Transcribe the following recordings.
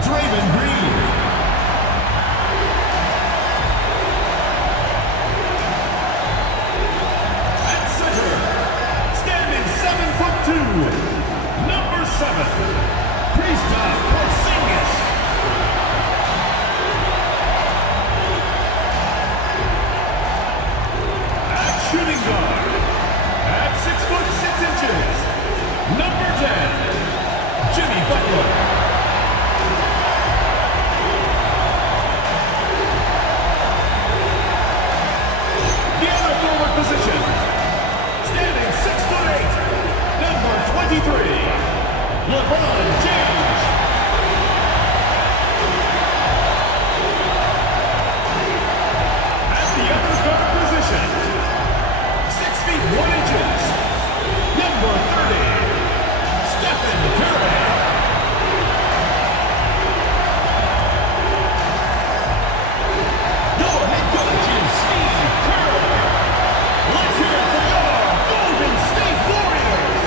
Draymond Green. At center, standing 7'2", number 7, Kristaps Porzingis. At shooting guard, at 6'6", number 10, Jimmy Butler. Position, standing 6'8", number 23, LeBron James. At the other guard position, 6 feet 1 inches, number 30, Steph Curry. Your head coach is Steve Curry. Let's hear it for your Golden State Warriors!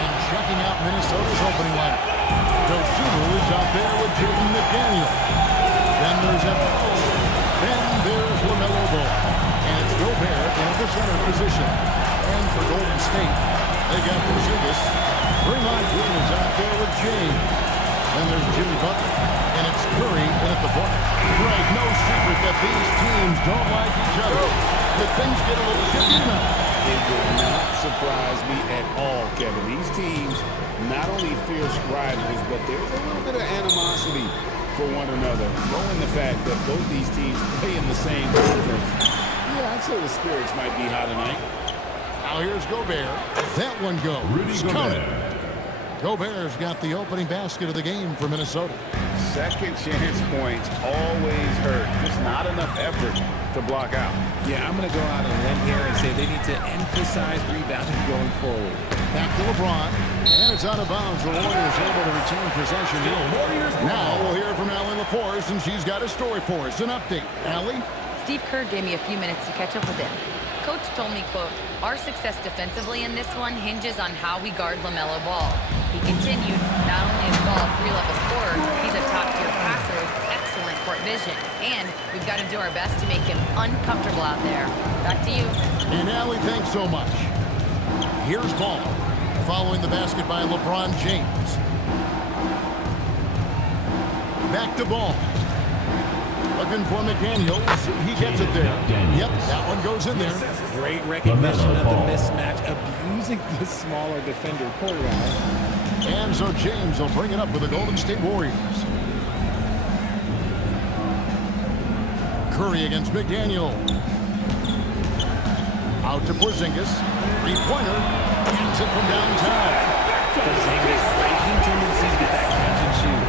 And checking out Minnesota's opening lineup. Dosunmu is out there with Jaden McDaniel. Then there's Edwards. Then there's LaMelo Ball. And it's Gobert in the center position. And for Golden State, they got Porzingis. Draymond Green is out there with James. Then there's Jimmy Butler, and it's Curry in at the point. Greg, no secret that these teams don't like each other. But things get a little tricky now. It would not surprise me at all, Kevin. These teams, not only fierce rivals, but there's a little bit of animosity for one another. Knowing the fact that both these teams play in the same conference, yeah, I'd say the spirits might be high tonight. Now here's Gobert. That one goes. Rudy Gobert. Gobert's got the opening basket of the game for Minnesota. Second chance points always hurt. Just not enough effort to block out. Yeah, I'm going to go out on a limb here and say they need to emphasize rebounding going forward. Back to LeBron. And it's out of bounds. The Warriors able to retain possession here. Now we'll hear from Allie LaForce, and she's got a story for us. An update. Allie? Steve Kerr gave me a few minutes to catch up with him. Coach told me, quote, "Our success defensively in this one hinges on how we guard LaMelo Ball." He continued, not only is Ball a 3-level scorer, he's a top-tier passer with excellent court vision. And we've got to do our best to make him uncomfortable out there. Back to you. And Allie, thanks so much. Here's Ball, following the basket by LeBron James. Back to Ball. Looking for McDaniels. He gets it there. Yep, that one goes in there. Great recognition of the mismatch, abusing the smaller defender quarter out. And so James will bring it up for the Golden State Warriors. Curry against McDaniel. Out to Porzingis. Three-pointer. Hands it from downtown. Porzingis breaking tendencies with that catch and shoot.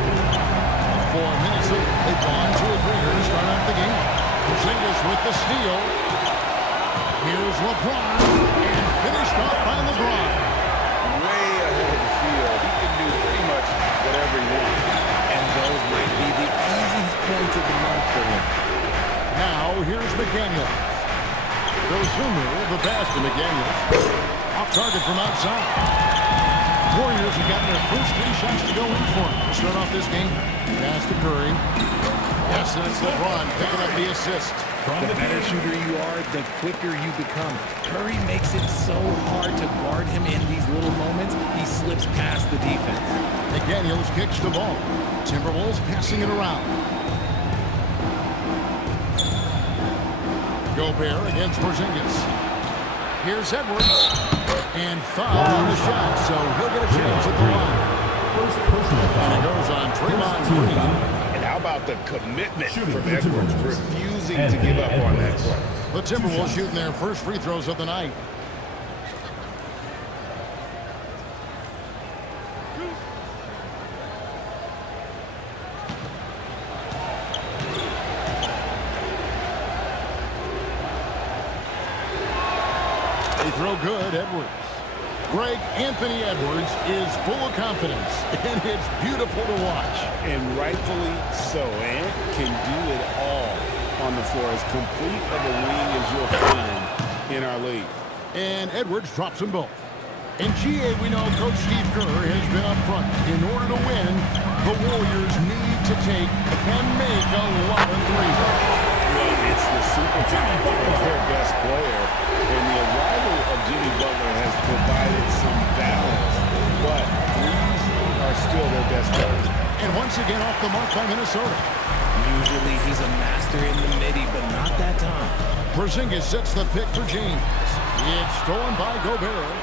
4 minutes in, they've gone 2 or 3 here to start out the game. Porzingis with the steal. Here's LeBron, and finished off by LeBron. Way ahead of the field. He can do pretty much whatever he wants. And those might be the easiest points of the month for him. Now, here's McDaniel. Dosunmu, the pass to McDaniel. Off target from outside. Warriors have gotten their first 3 shots to go in for him to start off this game. Pass to Curry. Yes, and it's LeBron picking up the assist. The better shooter you are, the quicker you become. Curry makes it so hard to guard him in these little moments. He slips past the defense. McDaniels kicks the ball. Timberwolves passing it around. Gobert against Porzingis. Here's Edwards. And foul on the shot, so he'll get a chance at the line. And it goes on Draymond Green. And how about the commitment from Edwards, refusing to give up on that play. The Timberwolves shooting their first free throws of the night. They throw good, Edwards. Greg, Anthony Edwards is full of confidence, and it's beautiful to watch. And rightfully so. And can do it all on on the floor, as complete of a wing as you'll find in our league. And Edwards drops them both. In GA, we know Coach Steve Kerr has been up front. In order to win, the Warriors need to take and make a lot of threes. Well, it's the superpower of their best player, and the arrival of Jimmy Butler has provided some balance, but threes are still their best player. And once again off the mark by Minnesota. Usually he's a master in the midi, but not that time. Porzingis sets the pick for James. It's stolen by Gobert.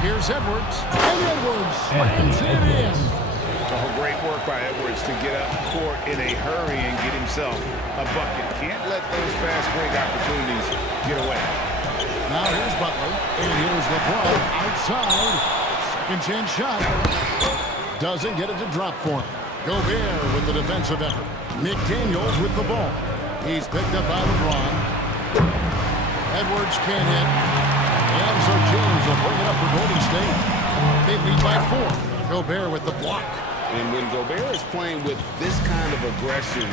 Here's Edwards, and Edwards slams it in. Oh, great work by Edwards to get up court in a hurry and get himself a bucket. Can't let those fast break opportunities get away. Now here's Butler, and here's LeBron outside. Second chance shot. Doesn't get it to drop for him. Gobert with the defensive effort. McDaniels with the ball. He's picked up by LeBron. Edwards can't hit. And so James will bring it up for Golden State. They lead by 4. Gobert with the block. And when Gobert is playing with this kind of aggression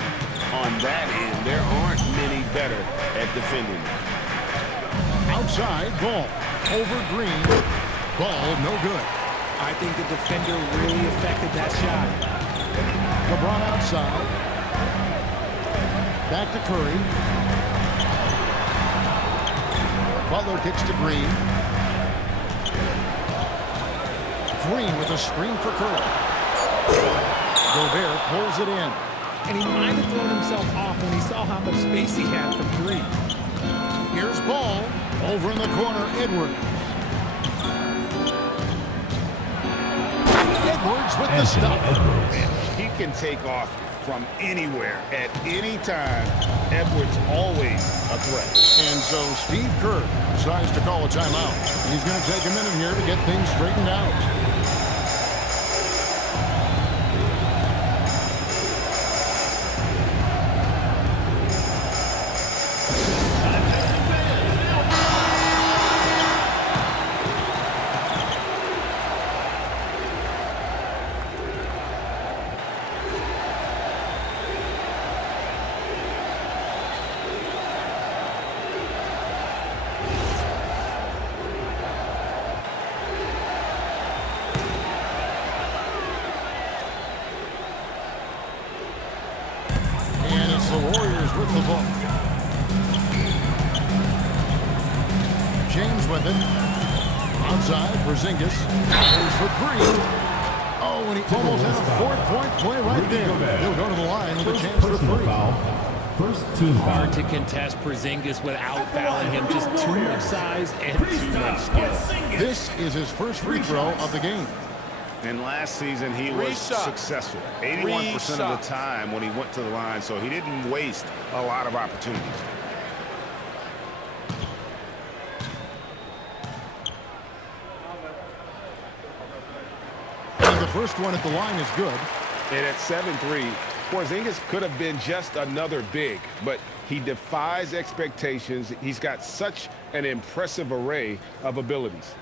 on that end, there aren't many better at defending. Outside, ball. Over Green. Ball, no good. I think the defender really affected that shot. LeBron outside. Back to Curry. Butler kicks to Green. Green with a screen for Curry. Gobert pulls it in. And he might have thrown himself off when he saw how much space he had from 3. Here's Ball. Over in the corner, Edwards. Edwards with the stuff. And he can take off from anywhere at any time. Edwards always a threat. And so Steve Kerr decides to call a timeout. He's going to take a minute here to get things straightened out. The Warriors with the ball. James with it. Outside, Porzingis. Goes for 3. Oh, and he almost had a 4-point play right there. He'll go to the line with a chance for 3. First team foul. Hard to contest Porzingis without fouling him. Just too much size and too much skill. This is his first free throw of the game. And last season, he was successful 81% of the time when he went to the line, so he didn't waste a lot of opportunities. And the first one at the line is good. And at 7-3, Porzingis could have been just another big, but he defies expectations. He's got such an impressive array of abilities.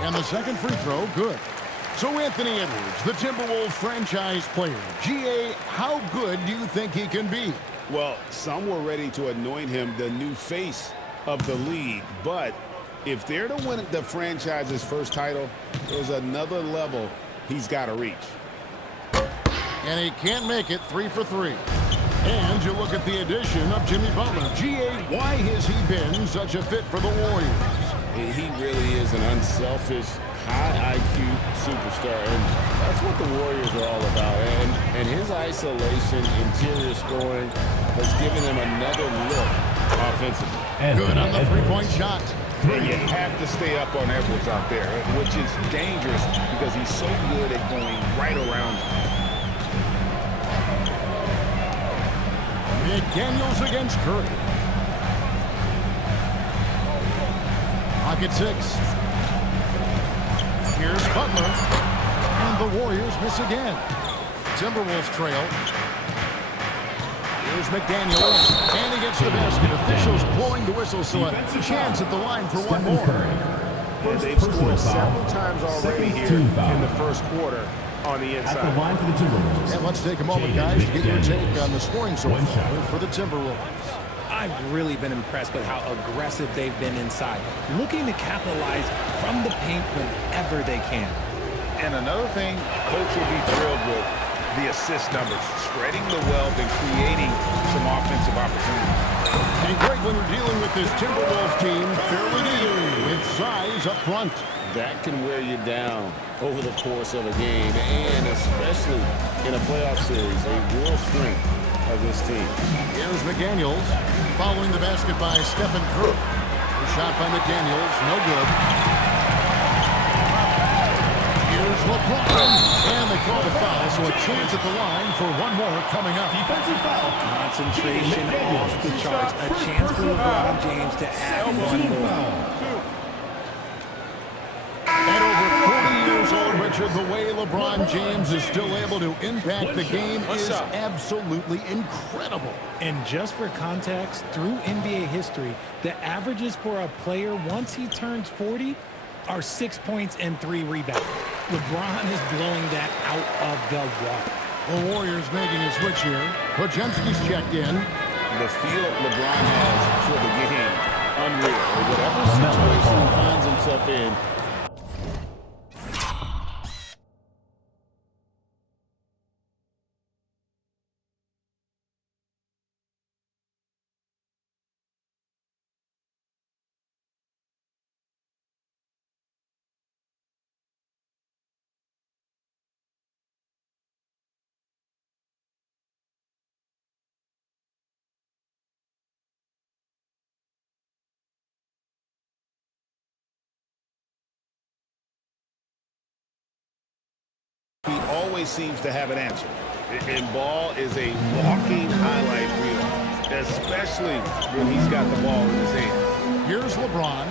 And the second free throw, good. So Anthony Edwards, the Timberwolves franchise player. GA, how good do you think he can be? Well, some were ready to anoint him the new face of the league, but if they're to win the franchise's first title, there's another level he's got to reach. And he can't make it 3 for 3. And you look at the addition of Jimmy Butler. GA, why has he been such a fit for the Warriors? He really is an unselfish, high IQ superstar, and that's what the Warriors are all about. And his isolation, interior scoring has given him another look offensively. Good on the three-point shot. And you have to stay up on Edwards out there, which is dangerous because he's so good at going right around him. McDaniels against Curry. Pocket 6. Here's Butler. And the Warriors miss again. Timberwolves trail. Here's McDaniels. And he gets the basket. Officials blowing the whistle. whistle, so a Defensive chance foul. at the line for one Steph more. Curry. And First they've personal scored several foul. times already Second here team foul. in the first quarter on the At the inside. line for the Timberwolves. And let's take a moment, guys, to get your take on the scoring so One far shot. for the Timberwolves. I've really been impressed with how aggressive they've been inside, looking to capitalize from the paint whenever they can. And another thing, Coach will be thrilled with the assist numbers, spreading the wealth and creating some offensive opportunities. And Greg, when you're dealing with this Timberwolves team, fairly deep with size up front. That can wear you down over the course of a game, and especially in a playoff series, a real strength of this team. Here's McDaniels following the basket by Stephen Curry. The shot by McDaniels, no good. Here's LeBron, and they call the foul, so a chance at the line for one more coming up. Defensive foul. Concentration McDaniels. off the charts. A First chance for personal LeBron foul. James to add Second one team more. foul. At over 40 years old, Richard, the way LeBron James is still able to impact the game is absolutely incredible. And just for context, through NBA history, the averages for a player once he turns 40 are 6 points and 3 rebounds. LeBron is blowing that out of the water. The Warriors making a switch here. Podziemski's checked in. The feel LeBron has for the game, unreal. Or whatever situation he finds himself in, he always seems to have an answer. And ball is a walking highlight reel, especially when he's got the ball in his hand. Here's LeBron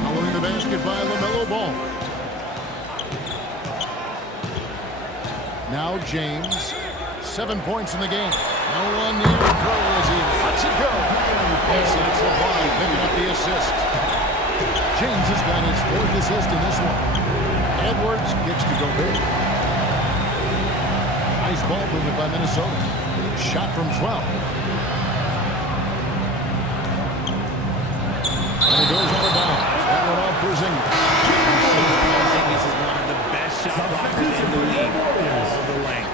following the basket by LaMelo Ball. Now James, 7 points in the game. No one near Curry as he lets it go. Yes, and it's LeBron picking up the assist. James has got his 4th assist in this one. Edwards gets to go big. Nice ball movement by Minnesota. Shot from 12. And it goes out of bounds. That one off Porzingis. Porzingis is one of the best shot blockers in the league. All the length.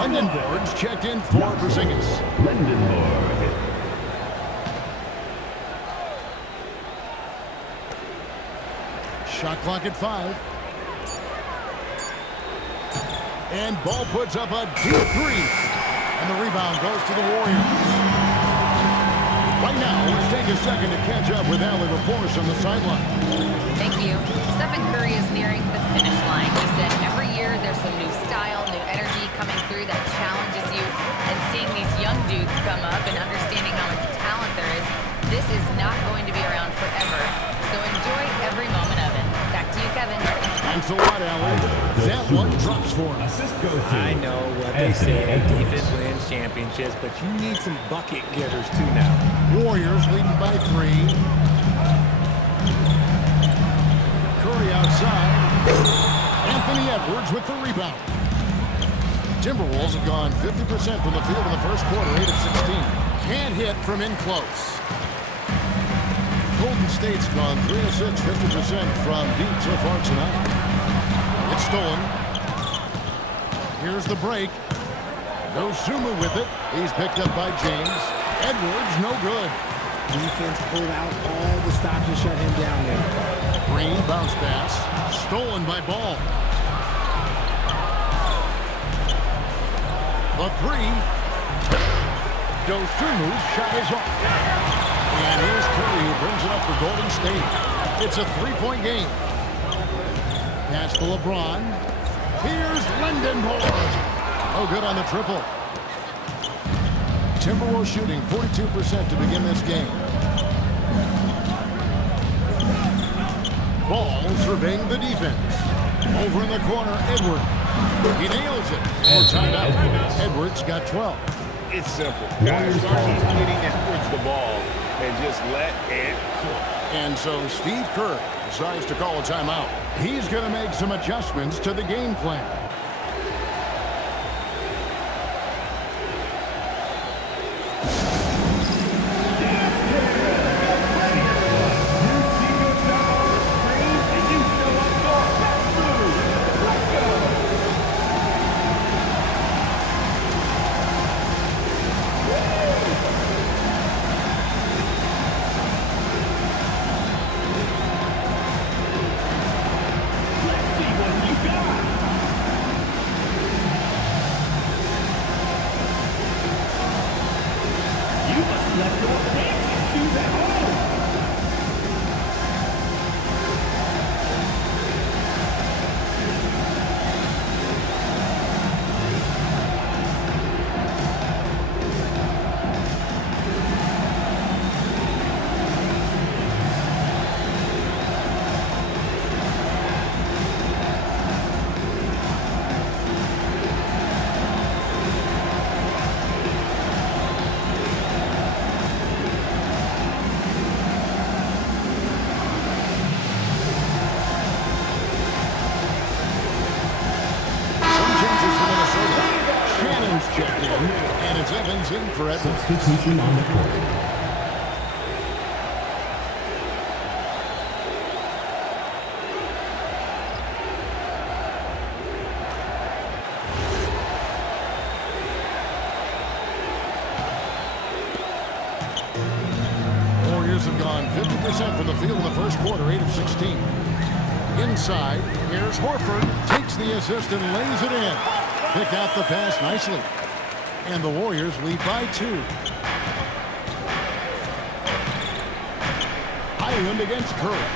Lindenberg's checked in for Porzingis. Lindenberg. Shot clock at 5. And Ball puts up a deep 3. And the rebound goes to the Warriors. Right now, let's take a second to catch up with Allie LaForce on the sideline. Thank you. Stephen Curry is nearing the finish line. He said every year there's some new style, new energy coming through that challenges you. And seeing these young dudes come up and understanding how much talent there is, this is not going to be around forever. So enjoy every moment of it. Back to you, Kevin. Thanks a lot, Allie. That one drops for him. Assist goes to I know what they say, defense wins championships, but you need some bucket getters too now. Warriors leading by 3. Curry outside. Anthony Edwards with the rebound. Timberwolves have gone 50% from the field in the first quarter, 8 of 16. Can't hit from in close. Golden State's gone 3 of 6, 50% from deep so far tonight. It's stolen. Here's the break. Dosunmu with it. He's picked up by James. Edwards, no good. Defense pulled out all the stops to shut him down there. Green bounce pass. Stolen by Ball. The 3. Dosunmu's shot is off. And here's Curry who brings it up for Golden State. It's a 3-point game. Pass to LeBron. Here's Lindenberg. No good on the triple. Timberwolves shooting 42% to begin this game. Ball surveying the defense. Over in the corner, Edwards. He nails it. And we're tied up. Edwards got 12. It's simple. Guys, start getting Edwards the ball. and just let it cook. And so Steve Kerr decides to call a timeout. He's going to make some adjustments to the game plan. Checked in, and it's Evans in for Edwards. Substitution on the court. 50% from the field in the first quarter, 8 of 16. Inside, here's Horford, takes the assist and lays it in. Pick out the pass nicely. And the Warriors lead by 2. Highland against Curry.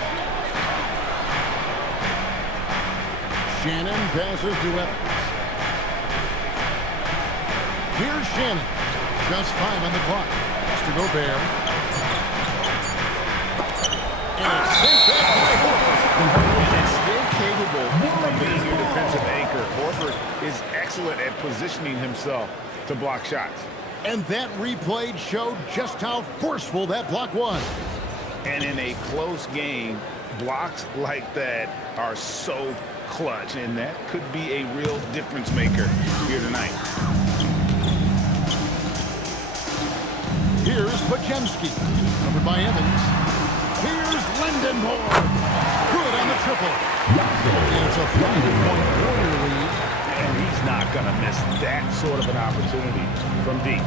Shannon passes to Evans. Here's Shannon. Just 5 on the clock. Has to go Bear. And it's sent back by Horford. And it's still capable of being your defensive anchor. Horford is excellent at positioning himself to block shots. And that replay showed just how forceful that block was. And in a close game, blocks like that are so clutch, and that could be a real difference maker here tonight. Here's Pajemski, covered by Evans. Here's Lindenborg. Good on the triple. And it's a 5-point Warrior lead. And he's not going to miss that sort of an opportunity from deep.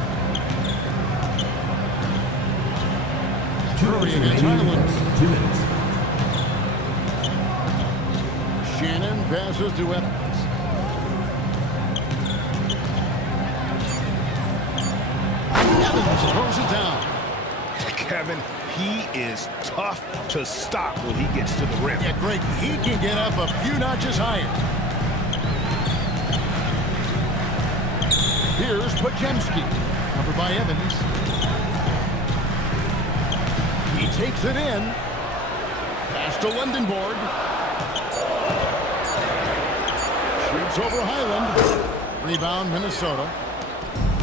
Curry against Highland. 2 minutes. Shannon passes to Evans. Evans throws it down. Kevin, he is tough to stop when he gets to the rim. Yeah, Greg, he can get up a few notches higher. Here's Pajemski, covered by Evans. He takes it in. Pass to Lindenborg. Shoots over Highland. Rebound, Minnesota.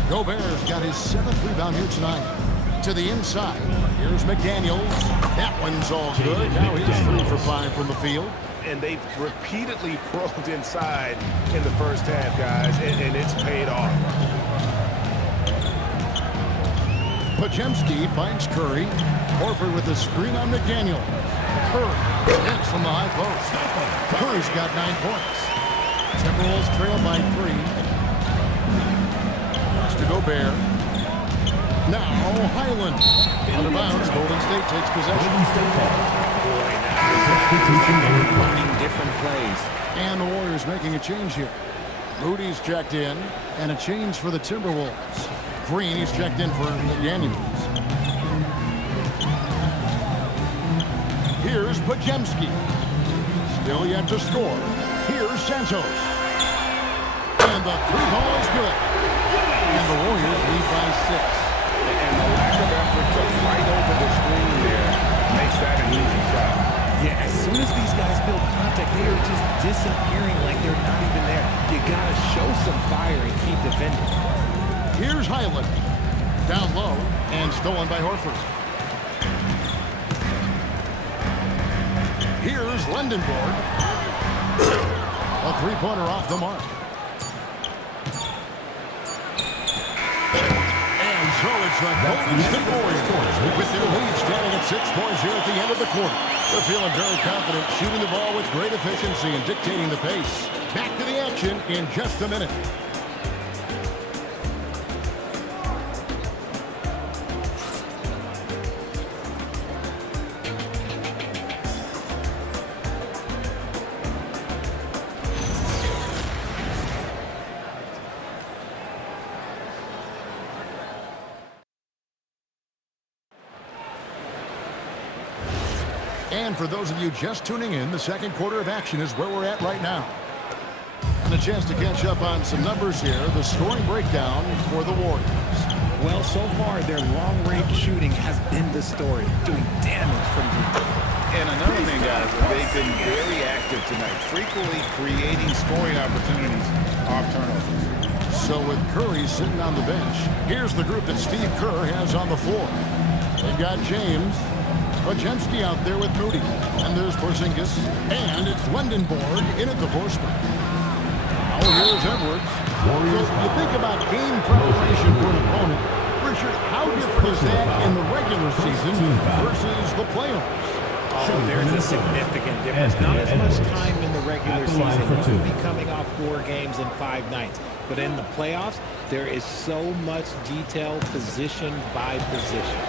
Gobert's got his 7th rebound here tonight. To the inside. Here's McDaniels. That one's all good. Now he's 3 for 5 from the field. And they've repeatedly probed inside in the first half, guys, and it's paid off. Pajemski finds Curry. Horford with the screen on McDaniel. Curry hits from the high post. Curry's got 9 points. Timberwolves trail by 3. Has to go Bear. Now Highland. Out of bounds. Golden State takes possession. Substitution made. Running different plays. And the Warriors making a change here. Moody's checked in. And a change for the Timberwolves. Green is checked in for McDaniels. Here's Pajemski. Still yet to score. Here's Santos. And the 3-ball is good. And the Warriors lead by 6. And the lack of effort to fight over the screen there makes that an easy shot. Yeah, as soon as these guys build contact, they are just disappearing like they're not even there. You got to show some fire and keep defending. Here's Highland. Down low and stolen by Horford. Here's Lindenborg. A three-pointer off the mark. And so it's the Golden State Warriors with their lead standing at 6 points here at the end of the quarter. They're feeling very confident, shooting the ball with great efficiency and dictating the pace. Back to the action in just a minute. And for those of you just tuning in, the second quarter of action is where we're at right now. And a chance to catch up on some numbers here. The scoring breakdown for the Warriors. Well, so far, their long-range shooting has been the story, doing damage from deep. And another thing, guys, they've been very active tonight, frequently creating scoring opportunities off turnovers. So with Curry sitting on the bench, here's the group that Steve Kerr has on the floor. They've got James, Pajemski out there with Moody. And there's Porzingis. And it's Lindenborg in at the fourth spot. Now here's Edwards. So you think about game preparation for an opponent. Richard, how different is that in the regular season versus the playoffs? Oh, there's a significant difference. Not as much time in the regular season. You'll be coming off 4 games in 5 nights. But in the playoffs, there is so much detail position by position.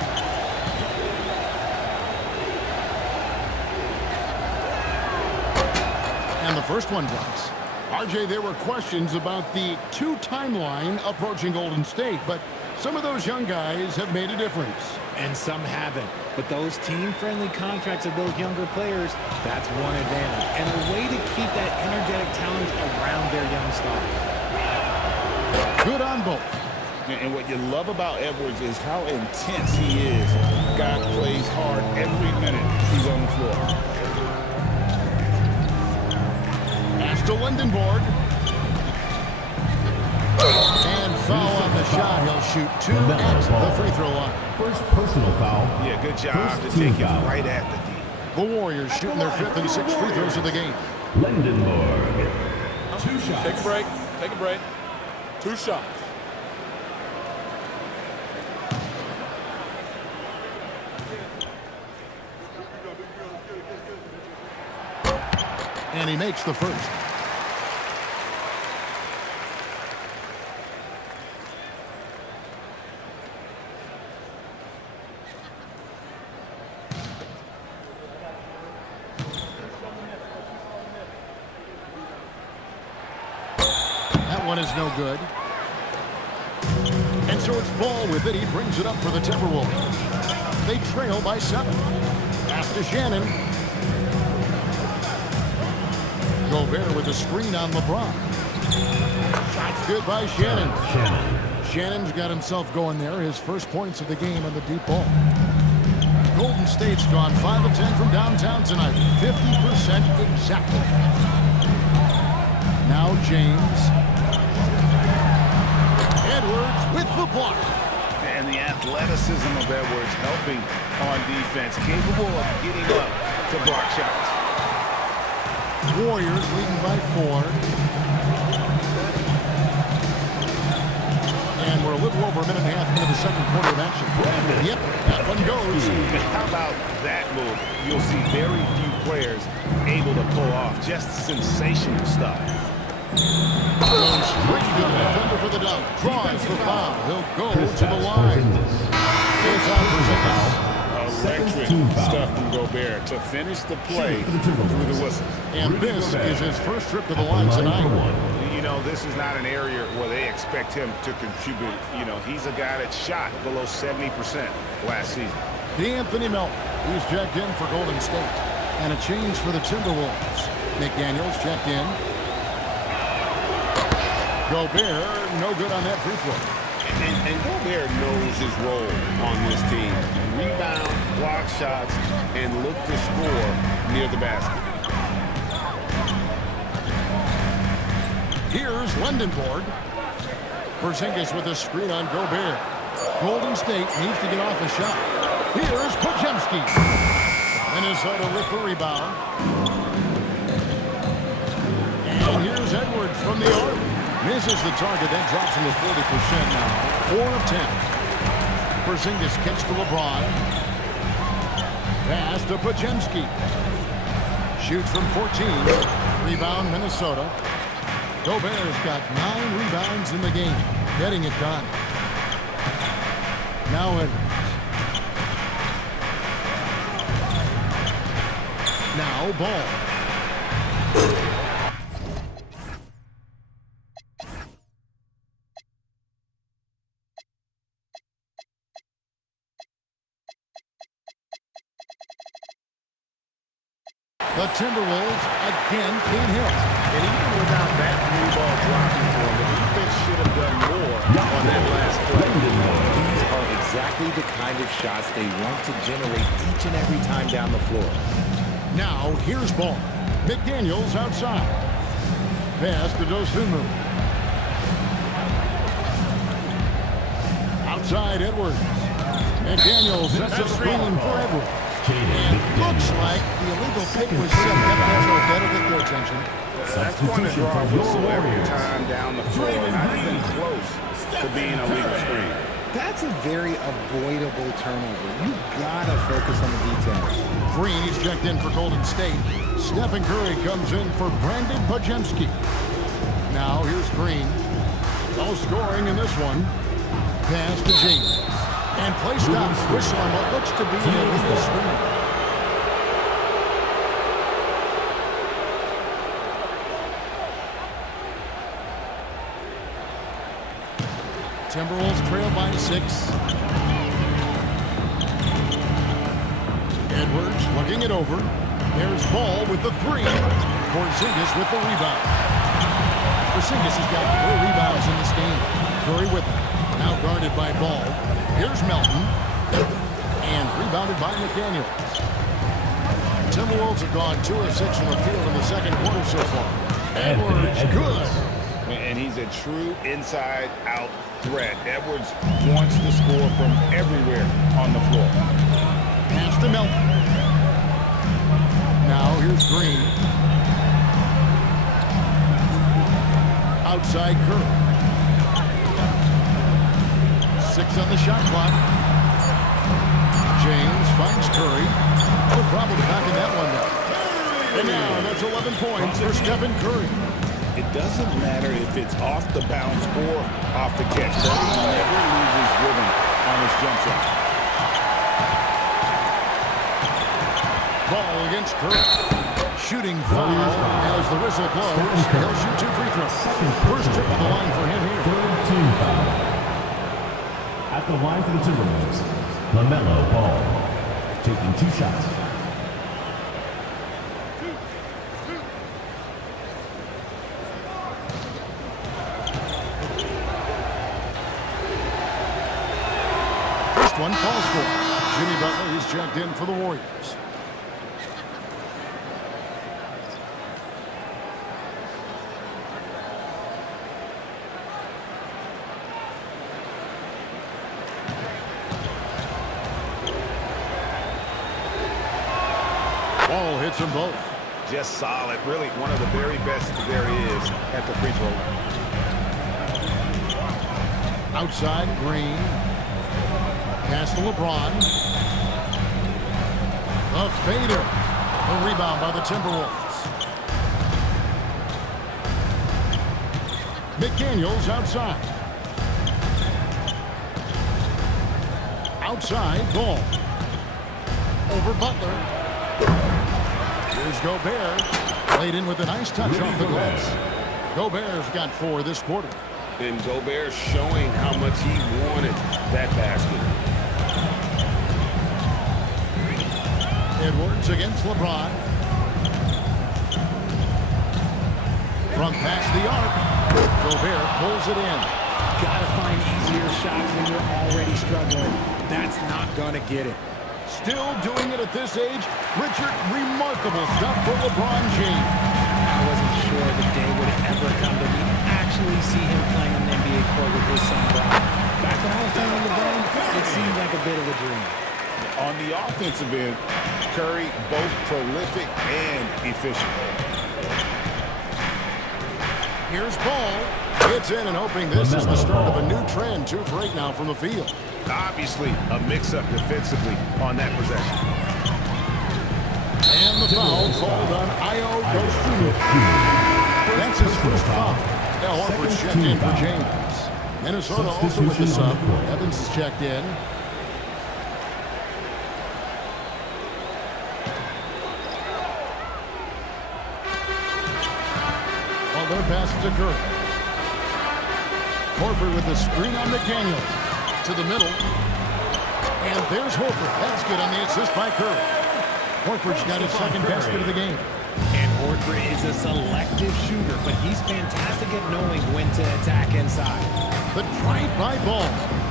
And the first one drops. RJ, there were questions about the 2 timeline approaching Golden State, but some of those young guys have made a difference. And some haven't. But those team-friendly contracts of those younger players, that's one advantage. And a way to keep that energetic talent around their young stars. Good on both. And what you love about Edwards is how intense he is. God plays hard every minute he's on the floor. To Lindenborg. And foul on the shot. He'll shoot 2 at the free throw line. First personal foul. Yeah, good job to take him right at the D. The Warriors shooting their 5th and 6th free throws of the game. Lindenborg. 2 shots. Take a break. Take a break. 2 shots. And he makes the first. One is no good. And so it's Ball with it. He brings it up for the Timberwolves. They trail by 7. Pass to Shannon. Gobert with a screen on LeBron. Shot's good by Shannon. Shannon's got himself going there. His first points of the game on the deep ball. Golden State's gone 5 of 10 from downtown tonight. 50% exactly. Now James. Edwards with the block. And the athleticism of Edwards helping on defense, capable of getting up to block shots. Warriors leading by 4. And we're a little over a minute and a half into the second quarter of action. Yep, that one goes. How about that move? You'll see very few players able to pull off just sensational stuff. Going straight to the defender for the dunk. Draws the foul. He'll go to the line. It's on Porzingis. Electric stuff from Gobert to finish the play through the whistle. And this is his first trip to the line tonight. You know, this is not an area where they expect him to contribute. You know, he's a guy that shot below 70% last season. D'Anthony Melton, who's checked in for Golden State. And a change for the Timberwolves. McDaniels checked in. Gobert, no good on that free throw. And Gobert knows his role on this team. Rebound, block shots, and look to score near the basket. Here's Lindenborg. Porzingis with a screen on Gobert. Golden State needs to get off a shot. Here's Pajemski. And Minnesota with the rebound. And here's Edwards from the arc. Misses the target. That drops him to 40% now. 4 of 10. Porzingis kicks to LeBron. Pass to Pajemski. Shoots from 14. Rebound Minnesota. Gobert's got 9 rebounds in the game. Getting it done. Now Edwards. Now Ball. The Timberwolves again can't hit. And even without that new ball dropping for him, the defense should have done more on that last play. These are exactly the kind of shots they want to generate each and every time down the floor. Now here's Ball. McDaniels outside. Pass to Dosunmu. Outside Edwards. McDaniels sets a screen for Edwards. And looks like the illegal pick was set. That'll get their attention. That's going to draw a whistle every time down the floor. Not even close to being a legal screen. That's a very avoidable turnover. You gotta focus on the details. Green, he's checked in for Golden State. Steph Curry comes in for Brandon Pajemski. Now here's Green. No scoring in this one. Pass to James. And play stops. Whistle on what looks to be an illegal screen. Timberwolves trail by 6. Edwards looking it over. There's Ball with the 3. Porzingis with the rebound. Porzingis has got 4 rebounds in this game. Curry with him. Now guarded by Ball. Here's Melton. And rebounded by McDaniels. The Timberwolves have gone 2 of 6 from the field in the second quarter so far. Edwards, good. And he's a true inside-out threat. Edwards wants to score from everywhere on the floor. Pass to Melton. Now here's Green. Outside Curry. 6 on the shot clock. James finds Curry. No problem knocking that one down. And now that's 11 points for Stephen Curry. It doesn't matter if it's off the bounce or off the catch. Curry never loses rhythm on his jump shot. Ball against Curry. Shooting foul as the whistle blows. He'll shoot 2 free throws. First trip to the line for him here. Third team foul. At the line for the Timberwolves, LaMelo Ball, taking 2 shots. First one falls for Jimmy Butler. He's checked in for the Warriors. Ball hits them both. Just solid. Really one of the very best there is at the free throw line. Outside Green. Pass to LeBron. The fader. The rebound by the Timberwolves. McDaniels outside. Outside Ball. Over Butler. Here's Gobert. Played in with a nice touch off the glass. Gobert's got 4 this quarter. And Gobert showing how much he wanted that basket. Edwards against LeBron. From past the arc. Gobert pulls it in. Gotta find easier shots when you're already struggling. That's not gonna get it. Still doing it at this age. Richard, remarkable stuff for LeBron James. I wasn't sure the day would ever come to me actually see him playing on an NBA court with his son Brian. Back when I was playing with LeBron, it seemed like a bit of a dream. On the offensive end, Curry, both prolific and efficient. Here's Ball. It's in and hoping this is the start of a new trend. 2 for 8 now from the field. Obviously, a mix-up defensively on that possession. And the foul called on Ayo Dosunmu. That's his first foul. Al Horford's checked in for James. Minnesota also with the sub. Evans is checked in. Well, their pass to Curry. Horford with the screen on McDaniel. To the middle. And there's Horford. That's good on the assist by Curry. Horford's got his second basket of the game. And Horford is a selective shooter, but he's fantastic at knowing when to attack inside. The drive by Ball.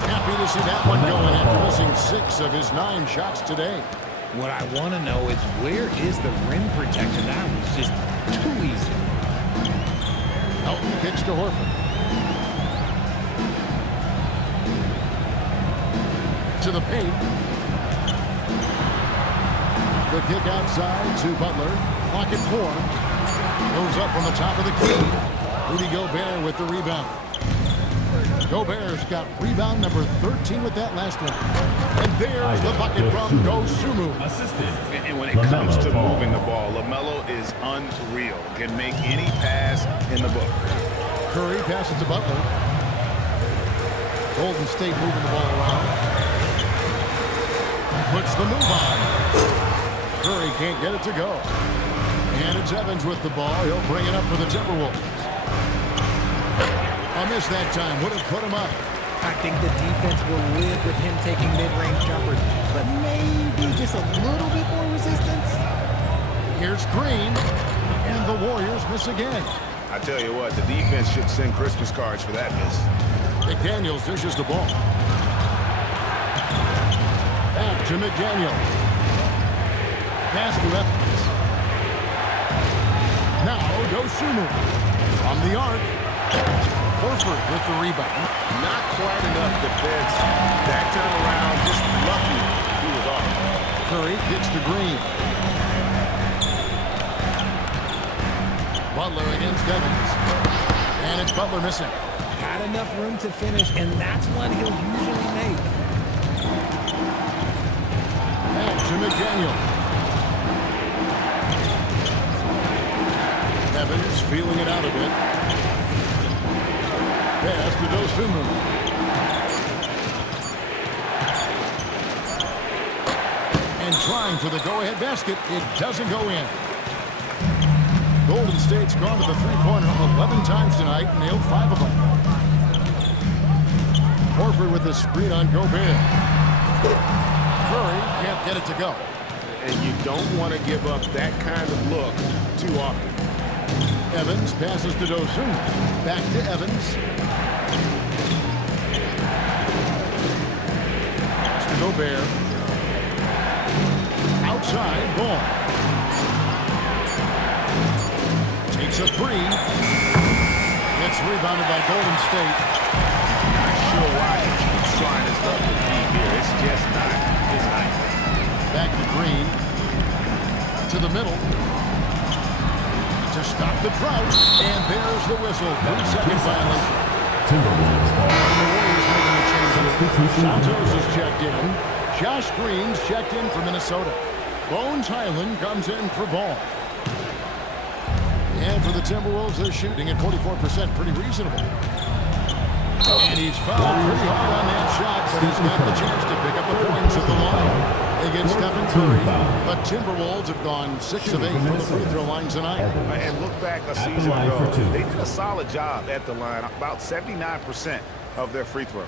Happy to see that one going after missing 6 of his 9 shots today. What I want to know is where is the rim protection? That was just too easy. Elton kicks to Horford. To the paint. The kick outside to Butler. Clock at 4. Goes up on the top of the key. Rudy Gobert with the rebound. Gobert's got rebound number 13 with that last one. And there's the bucket from Dosunmu. Assisted. And when it comes to moving the ball, LaMelo is unreal. Can make any pass in the book. Curry passes to Butler. Golden State moving the ball around. Puts the move on. Curry can't get it to go. And it's Evans with the ball. He'll bring it up for the Timberwolves. I missed that time. Would have put him up. I think the defense will live with him taking mid-range jumpers, but maybe just a little bit more resistance. Here's Green. And the Warriors miss again. I tell you what, the defense should send Christmas cards for that miss. McDaniels dishes the ball. Back to McDaniel. Pass to Evans. Now Dosunmu from the arc. Horford with the rebound. Not quite enough defense. That time around, just lucky he was off. Curry gets to Green. Butler against Evans. And it's Butler missing. Had enough room to finish, and that's what he'll usually make. Back to McDaniel. Evans feeling it out a bit. Pass to Dosunmu. And trying for the go-ahead basket. It doesn't go in. Golden State's gone to the three-pointer 11 times tonight and nailed 5 of them. Horford with the screen on Gobert. Curry can't get it to go. And you don't want to give up that kind of look too often. Evans passes to Dosunmu. Back to Evans. Pass to Gobert. Outside, Ball. Takes a 3. Gets rebounded by Golden State. Not sure why he keeps trying his luck to be here. It's just not his night. Back to Green. To the middle. To stop the drought. And there's the whistle. 3-second violation. Timberwolves ball. And the Warriors making a change here. Substitution. Santos is checked in. Josh Green's checked in for Minnesota. Bones Highland comes in for Ball. And for the Timberwolves, they're shooting at 44%. Pretty reasonable. And he's fouled pretty hard on that shot, but he's got the chance to pick up the points at the line against Steph Curry. But Timberwolves have gone 6 of 8 from the free throw line tonight. And look back a season ago, they did a solid job at the line. About 79% of their free throws.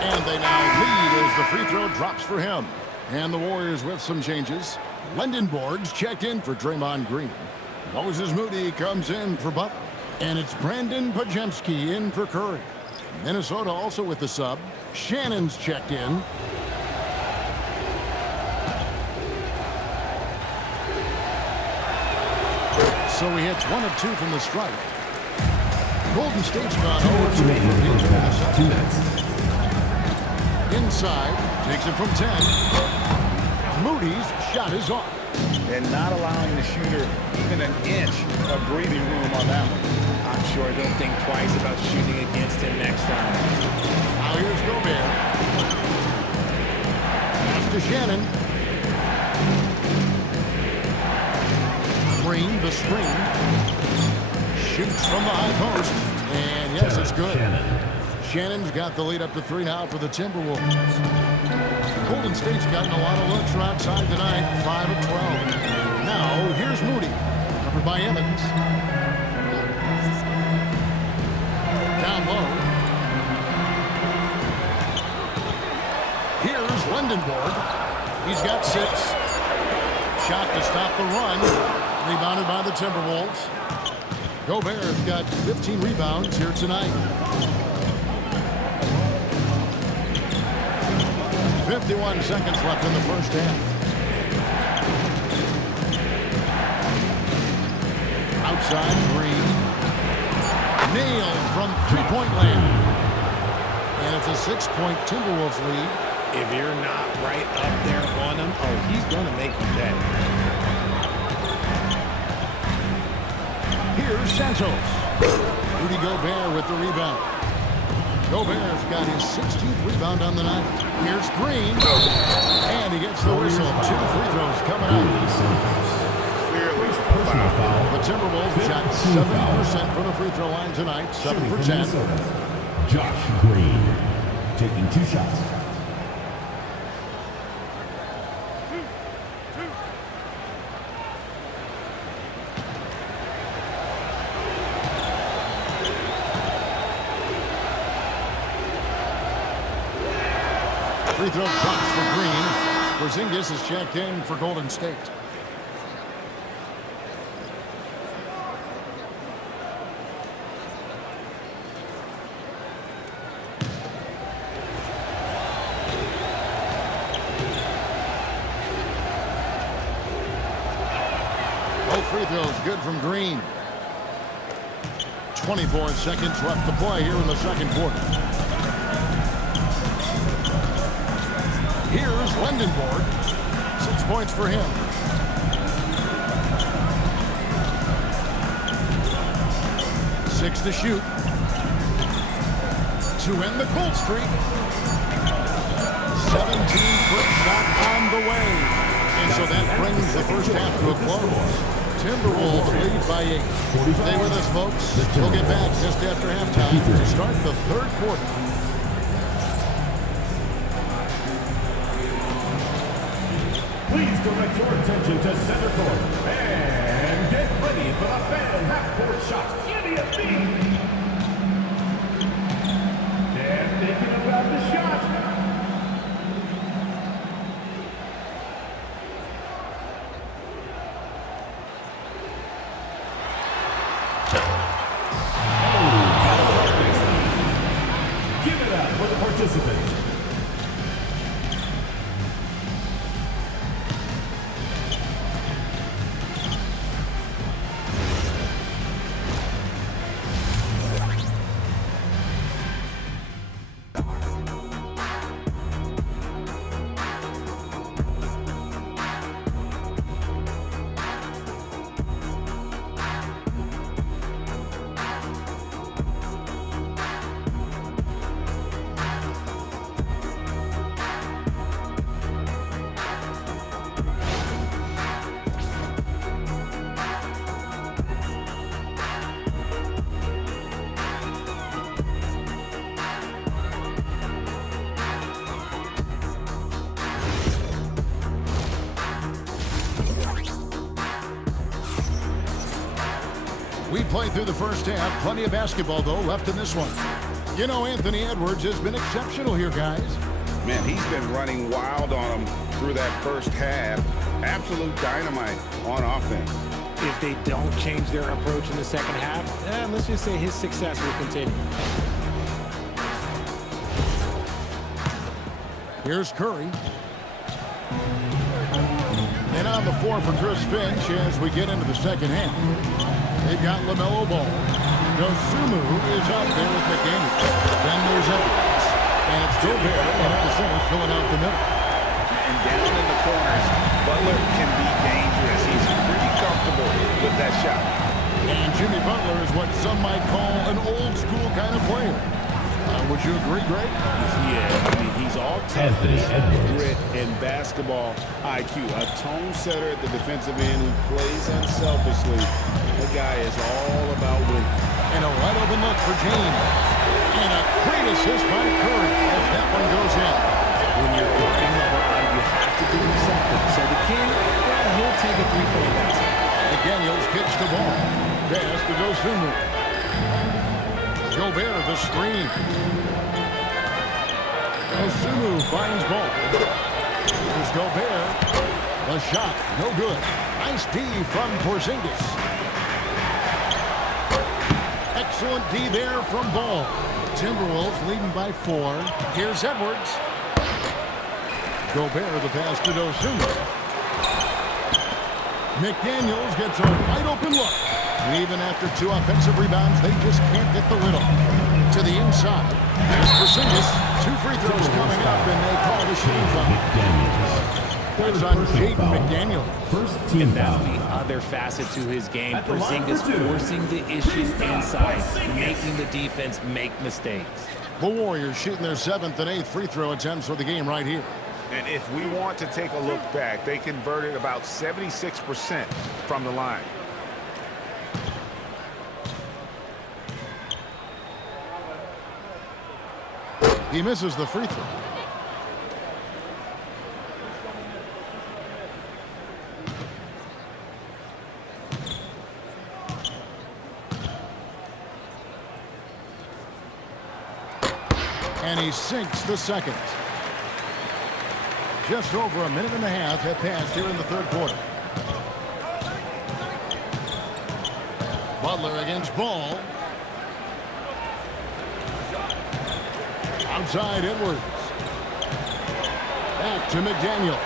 And they now lead as the free throw drops for him. And the Warriors with some changes. Lendenborg's checked in for Draymond Green. Moses Moody comes in for Butler. And it's Brandon Pajemski in for Curry. Minnesota also with the sub. Shannon's checked in. So he hits 1 of 2 from the stripe. Golden State's gone over 2 from here in the second. 2 minutes. Inside, takes it from 10. Moody's shot is off. And not allowing the shooter even an inch of breathing room on that one. I'm sure they'll think twice about shooting against him next time. Now here's Gobert. Pass to Shannon. Green, the screen. Shoots from the high post. And yes, it's good. Shannon's got the lead up to 3 now for the Timberwolves. Golden State's gotten a lot of looks from outside tonight, 5 of 12. Now, here's Moody, covered by Evans. Down low. Here's Lindenborg. He's got 6. Shot to stop the run. Rebounded by the Timberwolves. Gobert's got 15 rebounds here tonight. 51 seconds left in the first half. Outside, Green. Nailed from three-point land. And it's a 6-point Timberwolves lead. If you're not right up there on him, oh, he's going to make you pay. Here's Santos. Rudy Gobert with the rebound. Gobert's got his 16th rebound on the night. Here's Green. And he gets the whistle. 2 free throws coming up. Clearly Personal foul. The Timberwolves shot 70% from the free throw line tonight. 7 for 10. Josh Green taking 2 shots. Free throw drops for Green. Porzingis is checked in for Golden State. Both free throws good from Green. 24 seconds left to play here in the second quarter. Here's Lindenborg. 6 points for him. Six to shoot. To end the cold streak. 17-foot shot on the way. And so that brings the first half to a close. Timberwolves lead by 8. Stay with us, folks. We'll get back just after halftime to start the third quarter. Please direct your attention to center court and get ready for the fan half-court shot. Give me a beat. They're thinking about the shot. Give it up for the participants. We played through the first half. Plenty of basketball, though, left in this one. You know, Anthony Edwards has been exceptional here, guys. Man, he's been running wild on them through that first half. Absolute dynamite on offense. If they don't change their approach in the second half, let's just say his success will continue. Here's Curry. And on the floor for Chris Finch as we get into the second half. They've got LaMelo Ball. Dosumu is out there with McDaniels. Then there's Edwards. And it's Gobert in at the center, filling out the middle. And down in the corners, Butler can be dangerous. He's pretty comfortable with that shot. And Jimmy Butler is what some might call an old-school kind of player. Would you agree, Greg? Yeah, I mean, he's all toughness, grit, and basketball IQ. A tone setter at the defensive end who plays unselfishly. The guy is all about winning. And a wide open look for James. And a great assist by Curry as that one goes in. When you're guarding LeBron, you have to do something. So the King, well, he'll take a three-point basket. McDaniels kicks the ball. Pass to Dosumu. Gobert the screen. Dosumu finds ball. Here's Gobert. The shot, no good. Nice D from Porzingis. Excellent D there from Ball. Timberwolves leading by 4. Here's Edwards. Gobert the pass to Dosumu. McDaniels gets a wide open look. And even after 2 offensive rebounds, they just can't get the lid off. To the inside. There's Porzingis. 2 free throws coming up, and they call the shooting foul. That's on Jaden McDaniel. First team And that's foul. the other facet to his game. At the line Porzingis for 2. forcing the issue inside, making the defense make mistakes. The Warriors shooting their 7th and 8th free throw attempts for the game right here. And if we want to take a look back, they converted about 76% from the line. He misses the free throw. And he sinks the second. Just over a minute and a half have passed here in the third quarter. Butler against Ball. Outside Edwards. Back to McDaniel.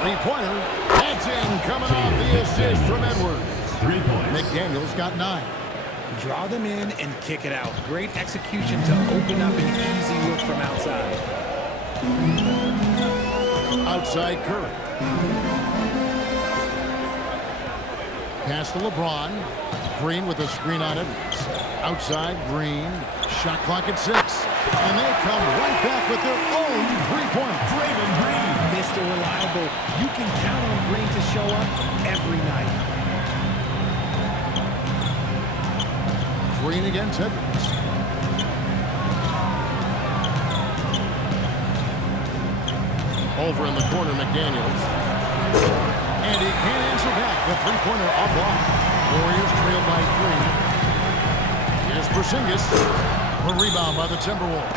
Three-pointer. That's in, coming off the assist from Edwards. 3 points. McDaniel's got 9. Draw them in and kick it out. Great execution to open up an easy look from outside. Outside Curry. Pass to LeBron. Green with a screen on Edwards. Outside Green. Shot clock at 6. And they come right back with their own three-pointer. Draymond Green. Mr. Reliable, you can count on Green to show up every night. Green against Edwards. Over in the corner, McDaniels. And he can't answer back. The three-pointer offline. Warriors trail by 3. Here's Porzingis. A rebound by the Timberwolves.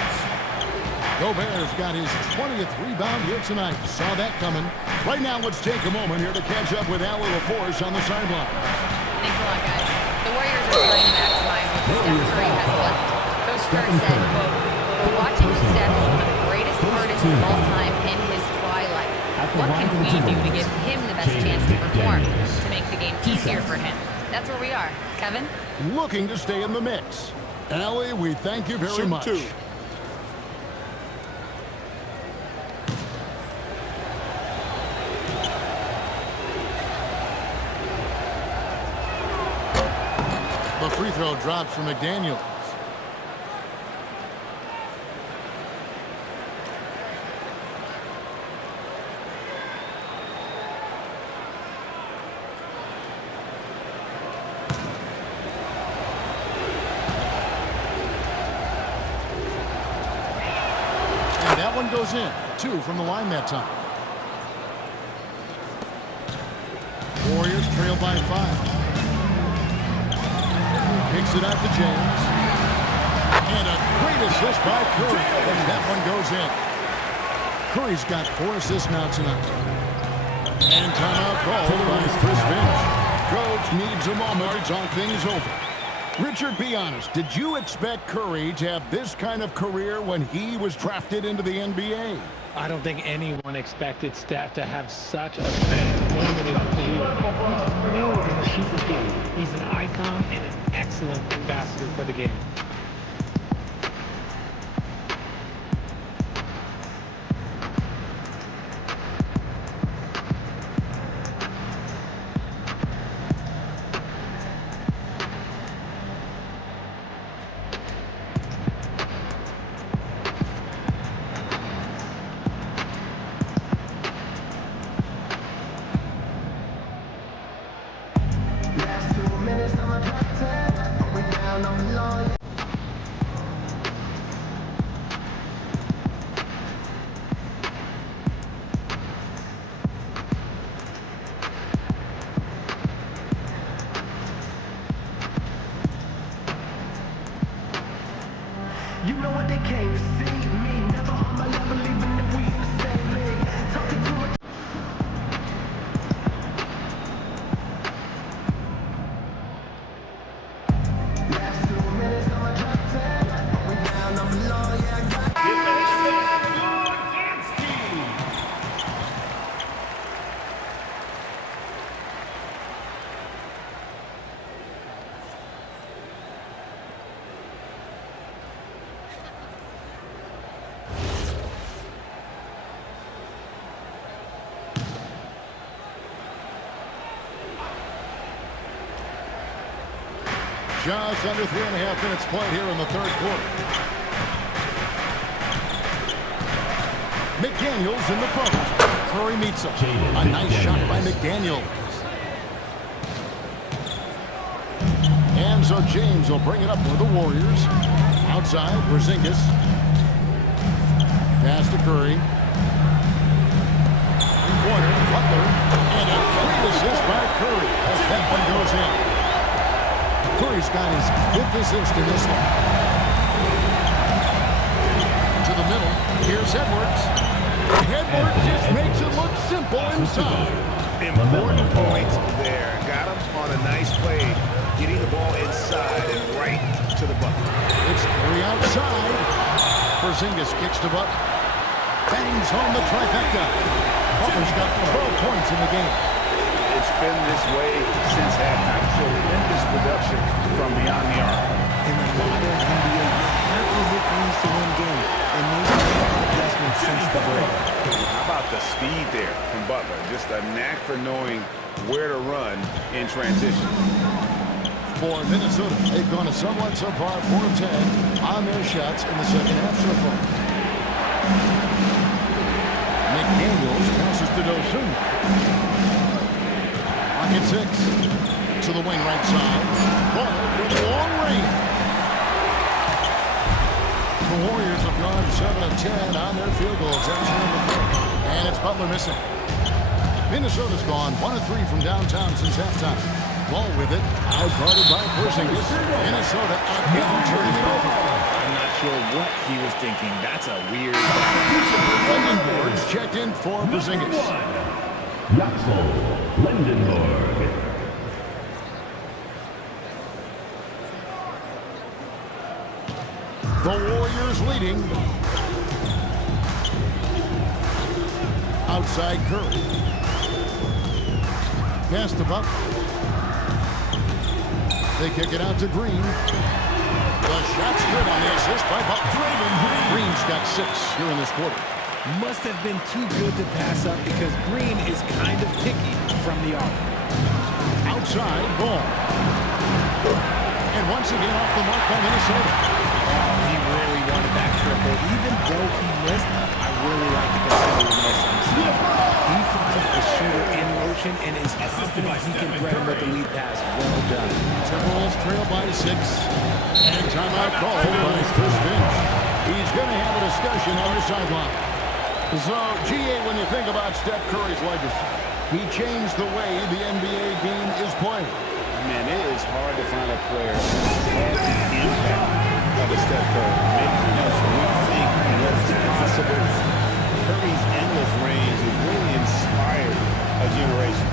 Gobert's got his 20th rebound here tonight. Saw that coming. Right now, let's take a moment here to catch up with Allie LaForce on the sideline. Thanks a lot, guys. The Warriors are trying to maximize what Steph Curry has left. Coach Kerr said, quote, "We're watching Steph as one of the greatest artists of all time in his twilight. What can we do to give him the best chance to perform, to make the game easier for him?" That's where we are. Kevin? Looking to stay in the mix. Allie, we thank you very much. Two. The free throw drops from McDaniels. And that one goes in. 2 from the line that time. Warriors trail by 5. Picks it out to James. And a great assist by Curry as that one goes in. Curry's got 4 assists now tonight. And timeout called by Chris Finch. Coach needs a moment to talk things over. Richard, be honest. Did you expect Curry to have this kind of career when he was drafted into the NBA? I don't think anyone expected Steph to have such a name in his career. More than a superstar. He's an icon and an excellent ambassador for the game. You know what they came to see me. Never on my level, even if we in the same league. Talking too much. Last 2 minutes, I'm a drop 10. We down on the law, yeah, I got Give it up for your dance team. Just under 3.5 minutes played here in the third quarter. McDaniels in the post. Curry meets him. A nice shot by McDaniels. And so James will bring it up for the Warriors. Outside, Porzingis. Pass to Curry. Three-pointer, Butler. And a great assist by Curry as that one goes in. Curry's got his 5th assist in this one. To the middle. Here's Edwards. Edwards just makes it look simple inside. Important point there. Got him on a nice play, getting the ball inside and right to the bucket. It's Curry outside. Porzingis kicks to Butler. Bangs home the trifecta. Butler's got 12 points in the game. It's been this way since halftime. Tremendous production from beyond the arc. In the modern NBA, you have to hit threes to win games, and they've made adjustments since the break. How about the speed there from Butler? Just a knack for knowing where to run in transition. For Minnesota, they've gone a somewhat subpar 4 of 10 on their shots in the second half so far. McDaniels passes to Dosunmu. Pocket 6 to the wing right side. Ball from long range. The Warriors have gone 7 of 10 on their field goals. That's here in the fourth. And it's Butler missing. Minnesota's gone 1 of 3 from downtown since halftime. Ball with it, out-guarded by Porzingis. Minnesota again turning it over. I'm not sure what he was thinking. That's a weird... Brendan Boards checked in for Porzingis. Yaxel Lendenborg. The Warriors leading. Outside Curry. Pass to Butler. They kick it out to Green. The shot's good on the assist by Butler. Green's got 6 here in this quarter. Must have been too good to pass up because Green is kind of picky from the arc. Outside, ball. And once again off the mark by Minnesota. Oh, he really wanted that triple. Even though he missed, I really like the consider missing. He finds a shooter in motion and is confident he can thread him with the lead pass. Well done. Timberwolves trail by 6. And timeout called by Chris Finch. He's going to have a discussion on the sideline. So, GA, when you think about Steph Curry's legacy, he changed the way the NBA game is played. Man, it is hard to find a player who has the impact of a Steph Curry. Making us rethink what's possible. Curry's endless range has really inspired a generation.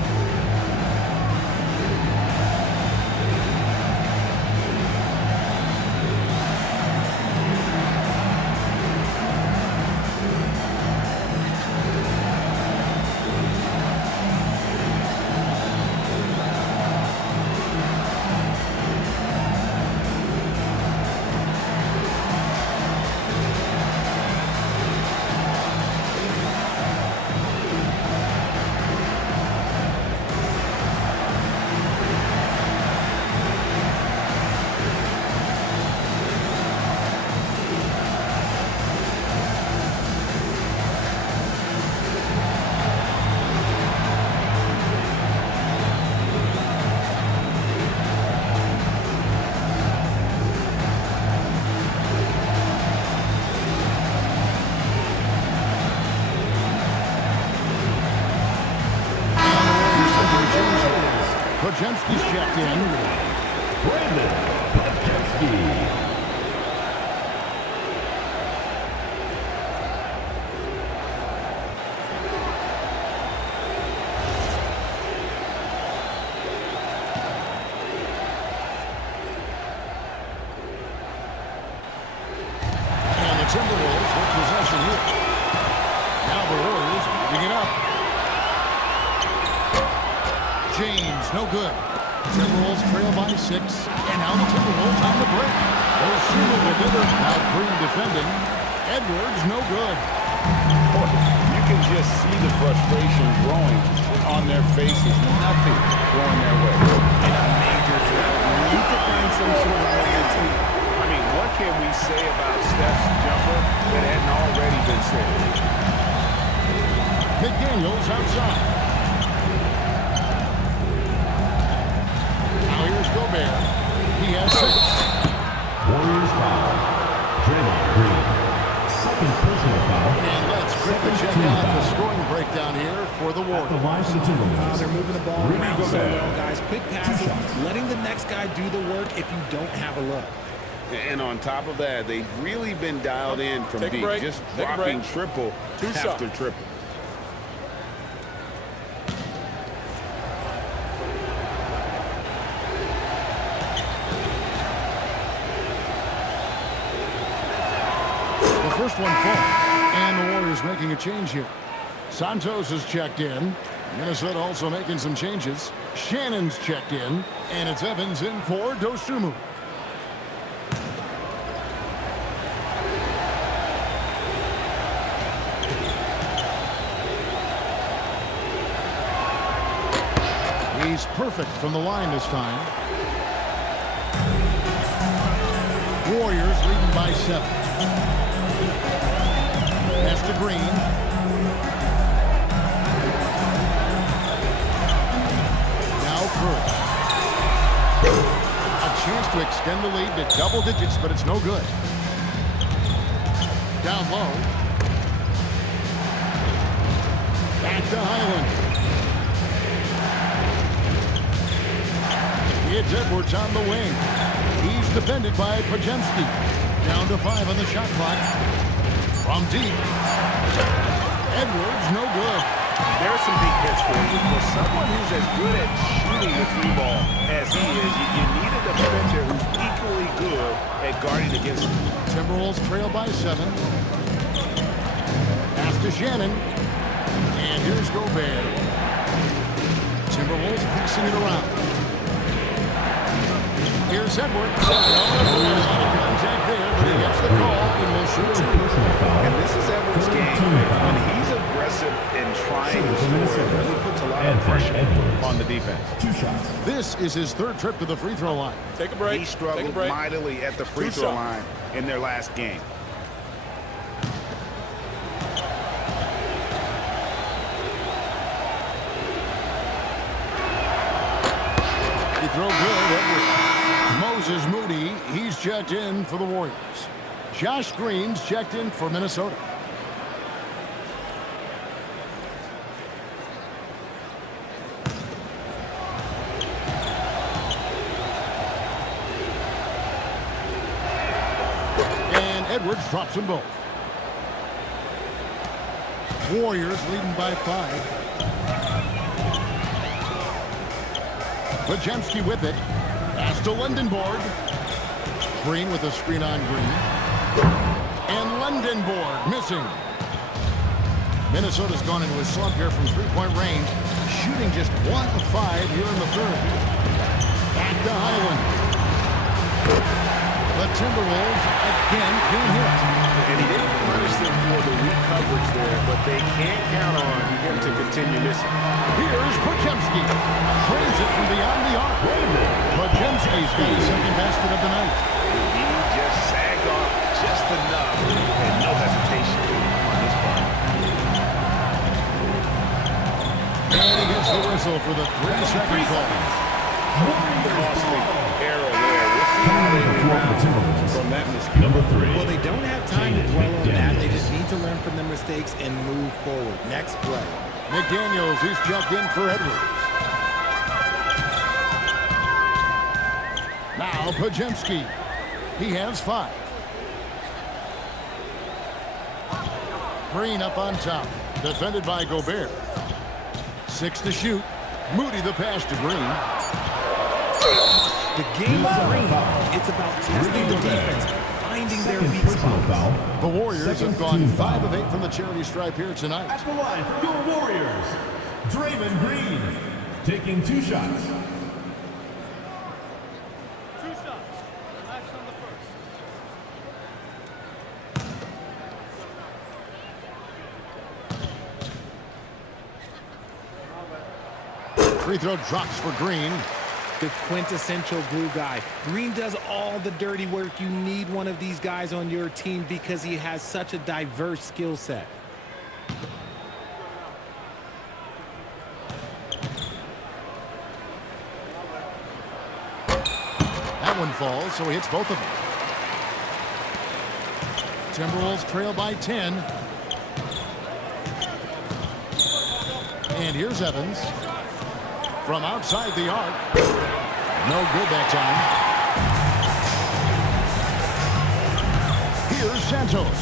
checked in. And the Timberwolves with possession here. Now the Warriors moving it up. James, no good. Timberwolves trail by 6. And now the Timberwolves on the break. Dosunmu with it. Now Green defending. Edwards, no good. You can just see the frustration growing on their faces. Nothing going their way. In a major threat. We need to find some sort of momentum. I mean, what can we say about Steph's jumper that hadn't already been said? McDaniels outside. Now here's Gobert. He has 6. Warriors foul. Draymond Green. Second personal foul. And let's quickly check out the scoring breakdown here for the The Warriors. line to the Timberwolves. They're moving the ball Rudy around so Gobert. well, guys. Quick passes, letting the next guy do the work if you don't have a look. And on top of that, they've really been dialed in from Take a deep, break. just Take a dropping break. triple Two after shots. triple. The first one falls. And the Warriors making a change here. Santos is checked in. Minnesota also making some changes. Shannon's checked in. And it's Evans in for Dosunmu. He's perfect from the line this time. Warriors leading by 7. Pass to Green. Now Curry. A chance to extend the lead to double digits, but it's no good. Down low. Back to Highland. It's Edwards on the wing. He's defended by Podziemski. Down to 5 on the shot clock. From deep. Edwards, no good. There's some defense for you. For someone who's as good at shooting the 3-ball as he is, you need a defender who's equally good at guarding against him. Timberwolves trail by 7. Pass to Shannon. And here's Gobert. Timberwolves passing it around. Here's Edwards. A lot of contact there, but he gets the call and will shoot 2. And this is Edwards' game. When he's aggressive and trying to score, he puts a lot of pressure on the defense. 2 shots. This is his 3rd trip to the free throw line. Take a break. He Take a struggled break. mightily at the free Two throw shots. line in their last game. He throw good. Edwards. Moses Moody, he's checked in for the Warriors. Josh Green's checked in for Minnesota. And Edwards drops them both. Warriors leading by 5. Podziemski with it. Pass to Lundenborg. Green with a screen on Green. And Lundenborg missing. Minnesota's gone into a slump here from 3-point range, shooting just 1 of 5 here in the 3rd. Back to Highland. The Timberwolves again can't hit. And he didn't punish them for the weak coverage there, but they can't count on him to continue missing. Here's Podziemski. Trains it from beyond the arc. Podziemski's got his 2nd basket of the night. He just sagged off just enough and no hesitation on his part. And he gets the whistle for the 3-second call. Costly error there. We'll see how they rebound from that mistake. Number 3. Well, they don't have time to dwell on that. They just need to learn from their mistakes and move forward. Next play. McDaniels, he's checked in for Edwards. Now Pajemski. He has 5. Green up on top. Defended by Gobert. 6 to shoot. Moody the pass to Green. The game of Green, it's about testing the defense, finding their weak spots. The Warriors have gone 5 of 8 from the charity stripe here tonight. At the line for your Warriors, Draymond Green, taking 2 shots. Free throw drops for Green. The quintessential glue guy. Green does all the dirty work. You need one of these guys on your team because he has such a diverse skill set. That one falls, so he hits both of them. Timberwolves trail by 10. And here's Evans. From outside the arc. No good that time. Here's Santos.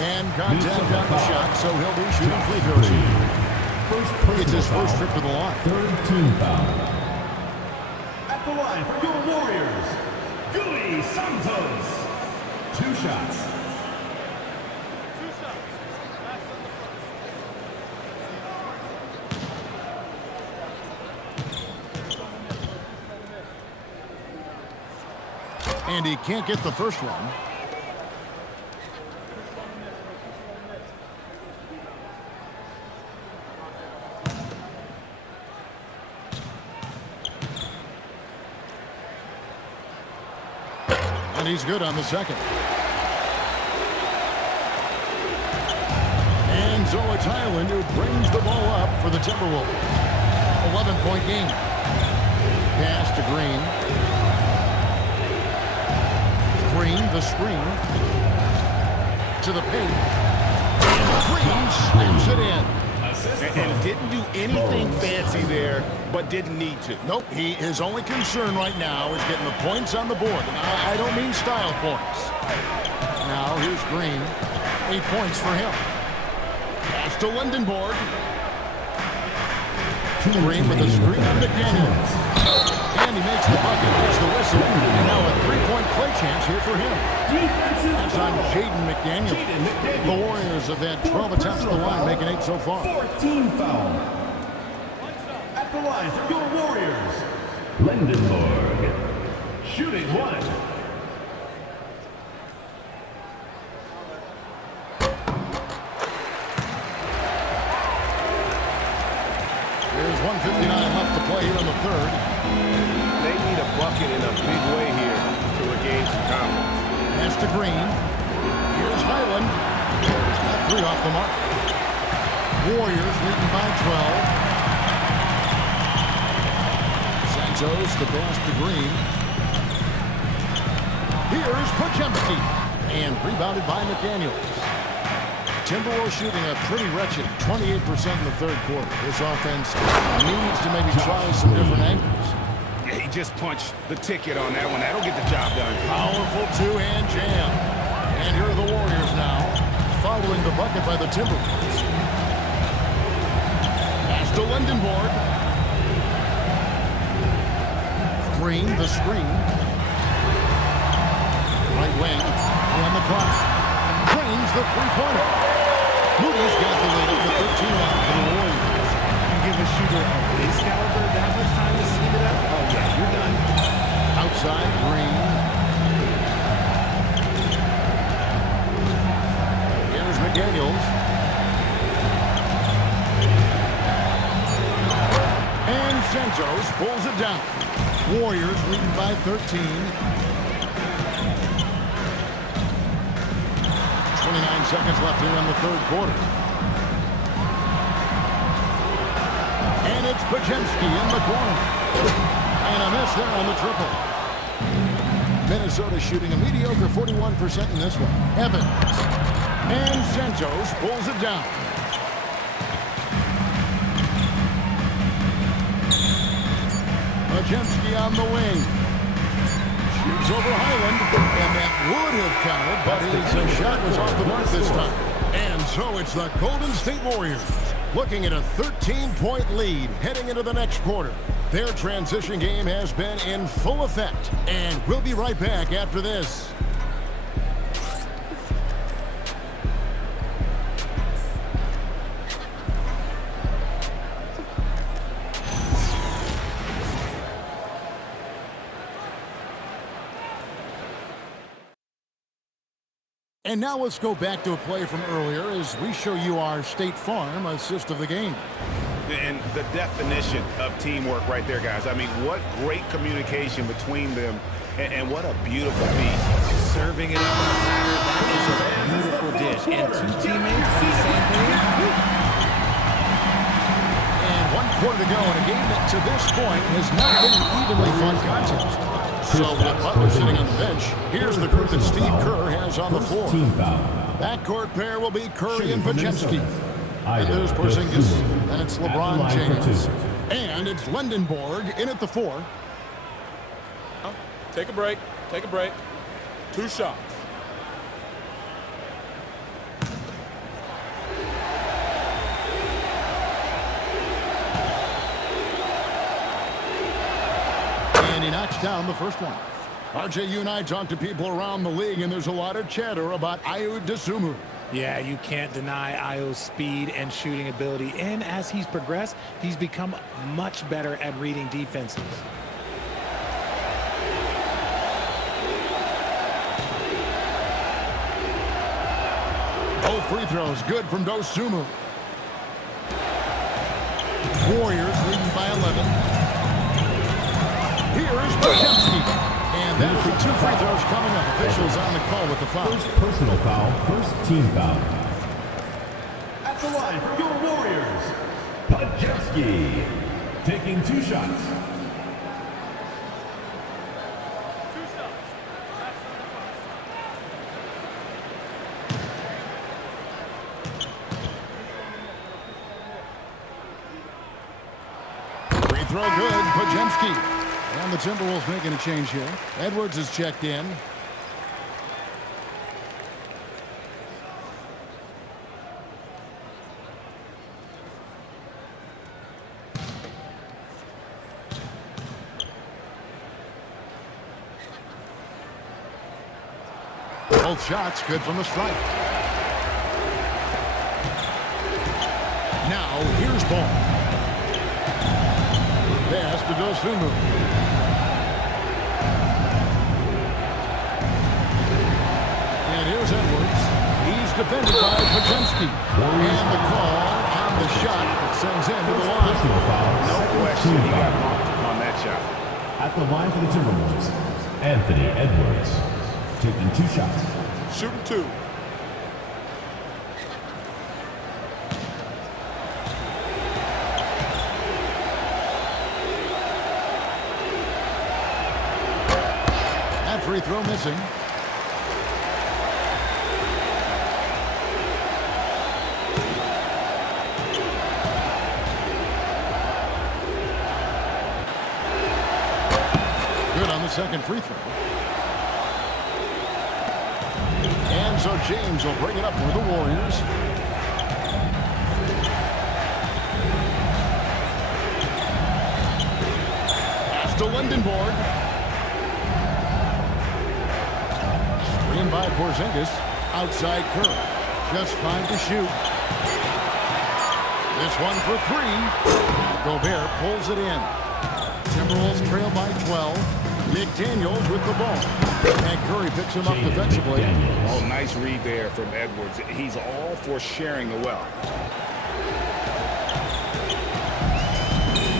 And contact on the shot, so he'll be shooting free throws. It's his first trip to the line. 3rd team foul. At the line for your Warriors, Gui Santos. 2 shots. And he can't get the first one. And he's good on the second. And so it's Highland who brings the ball up for the Timberwolves. 11-point game. Pass to Green. Green, the screen. To the paint. And Green slams it in. And didn't do anything fancy there, but didn't need to. Nope, his only concern right now is getting the points on the board. And I don't mean style points. Now here's Green. 8 points for him. Pass to Lindenborg. Green with a screen on McDaniels. And he makes the bucket, gets the whistle, and now a 3-point play chance here for him. That's on Jaden McDaniel. The Warriors have had 12 attempts at the line, making 8 so far. 14 foul. At the line for your Warriors, Lindenborg. Shooting 1. There's 1:59 left to play here in the 3rd. They need a bucket in a big way here to regain some confidence. Pass to Green. Here's Highland. Got 3 off the mark. Warriors leading by 12. Santos, the pass to Green. Here's Pajemski. And rebounded by McDaniels. Timberwolves shooting a pretty wretched 28% in the 3rd quarter. This offense needs to maybe try some different angles. He just punched the ticket on that one. That'll get the job done. Powerful 2-hand jam. And here are the Warriors now, following the bucket by the Timberwolves. Pass to Lindenborg. Green, the screen. Right wing, on the clock. Green's the 3-pointer. Moody's got the lead up to 13 out for the Warriors. You give a shooter of his caliber that much time to steam it up? Oh, yeah, you're done. Outside, Green. Here's McDaniels. And Santos pulls it down. Warriors leading by 13. 29 seconds left here in the 3rd quarter. And it's Pajemski in the corner. And a miss there on the triple. Minnesota shooting a mediocre 41% in this one. Evans. And Santos pulls it down. Pajemski on the wing. James over Highland, and that would have counted, but his shot was off the mark this time. And so it's the Golden State Warriors looking at a 13-point lead heading into the next quarter. Their transition game has been in full effect, and we'll be right back after this. And now let's go back to a play from earlier as we show you our State Farm assist of the game. And the definition of teamwork right there, guys. I mean, what great communication between them, and what a beautiful feat. Serving it up on a platter, that is a beautiful dish. And two teammates on the same page. And 1 quarter to go in a game that to this point has not been an evenly fun contest. So with Butler sitting on the bench, here's the group that Steve Kerr has on the floor. Backcourt pair will be Curry and Podziemski. And there's Porzingis, and it's LeBron James. And it's Lendenborg in at the 4. Take a break. Take a break. 2 shots. And he knocks down the first one. RJ, you and I talk to people around the league, and there's a lot of chatter about Ayo Dosunmu. Yeah, you can't deny Ayo's speed and shooting ability. And as he's progressed, he's become much better at reading defenses. Both free throws good from Dosunmu. Warriors leading by 11. Here's Podziemski. And that'll be 2 free throws coming up. Officials on the call with the foul. First personal foul, first team foul. At the line for your Warriors, Podziemski, taking 2 shots. Free throw good, Podziemski. And the Timberwolves making a change here. Edwards is checked in. Both shots good from the stripe. Now here's Ball. Pass to Dosunmu. And here's Edwards. He's defended by Podziemski. And the call on the shot that sends him to the line. No question, he got marked on that shot. At the line for the Timberwolves, Anthony Edwards, taking 2 shots. Shooting 2. That free throw missing. Good on the second free throw. And so James will bring it up for the Warriors. Pass to Lendenborg. Screen by Porzingis. Outside Curry. Just fine to shoot. This one for 3. Gobert pulls it in. Timberwolves trail by 12. McDaniels with the ball. And Curry picks him up defensively. Oh, nice read there from Edwards. He's all for sharing the wealth.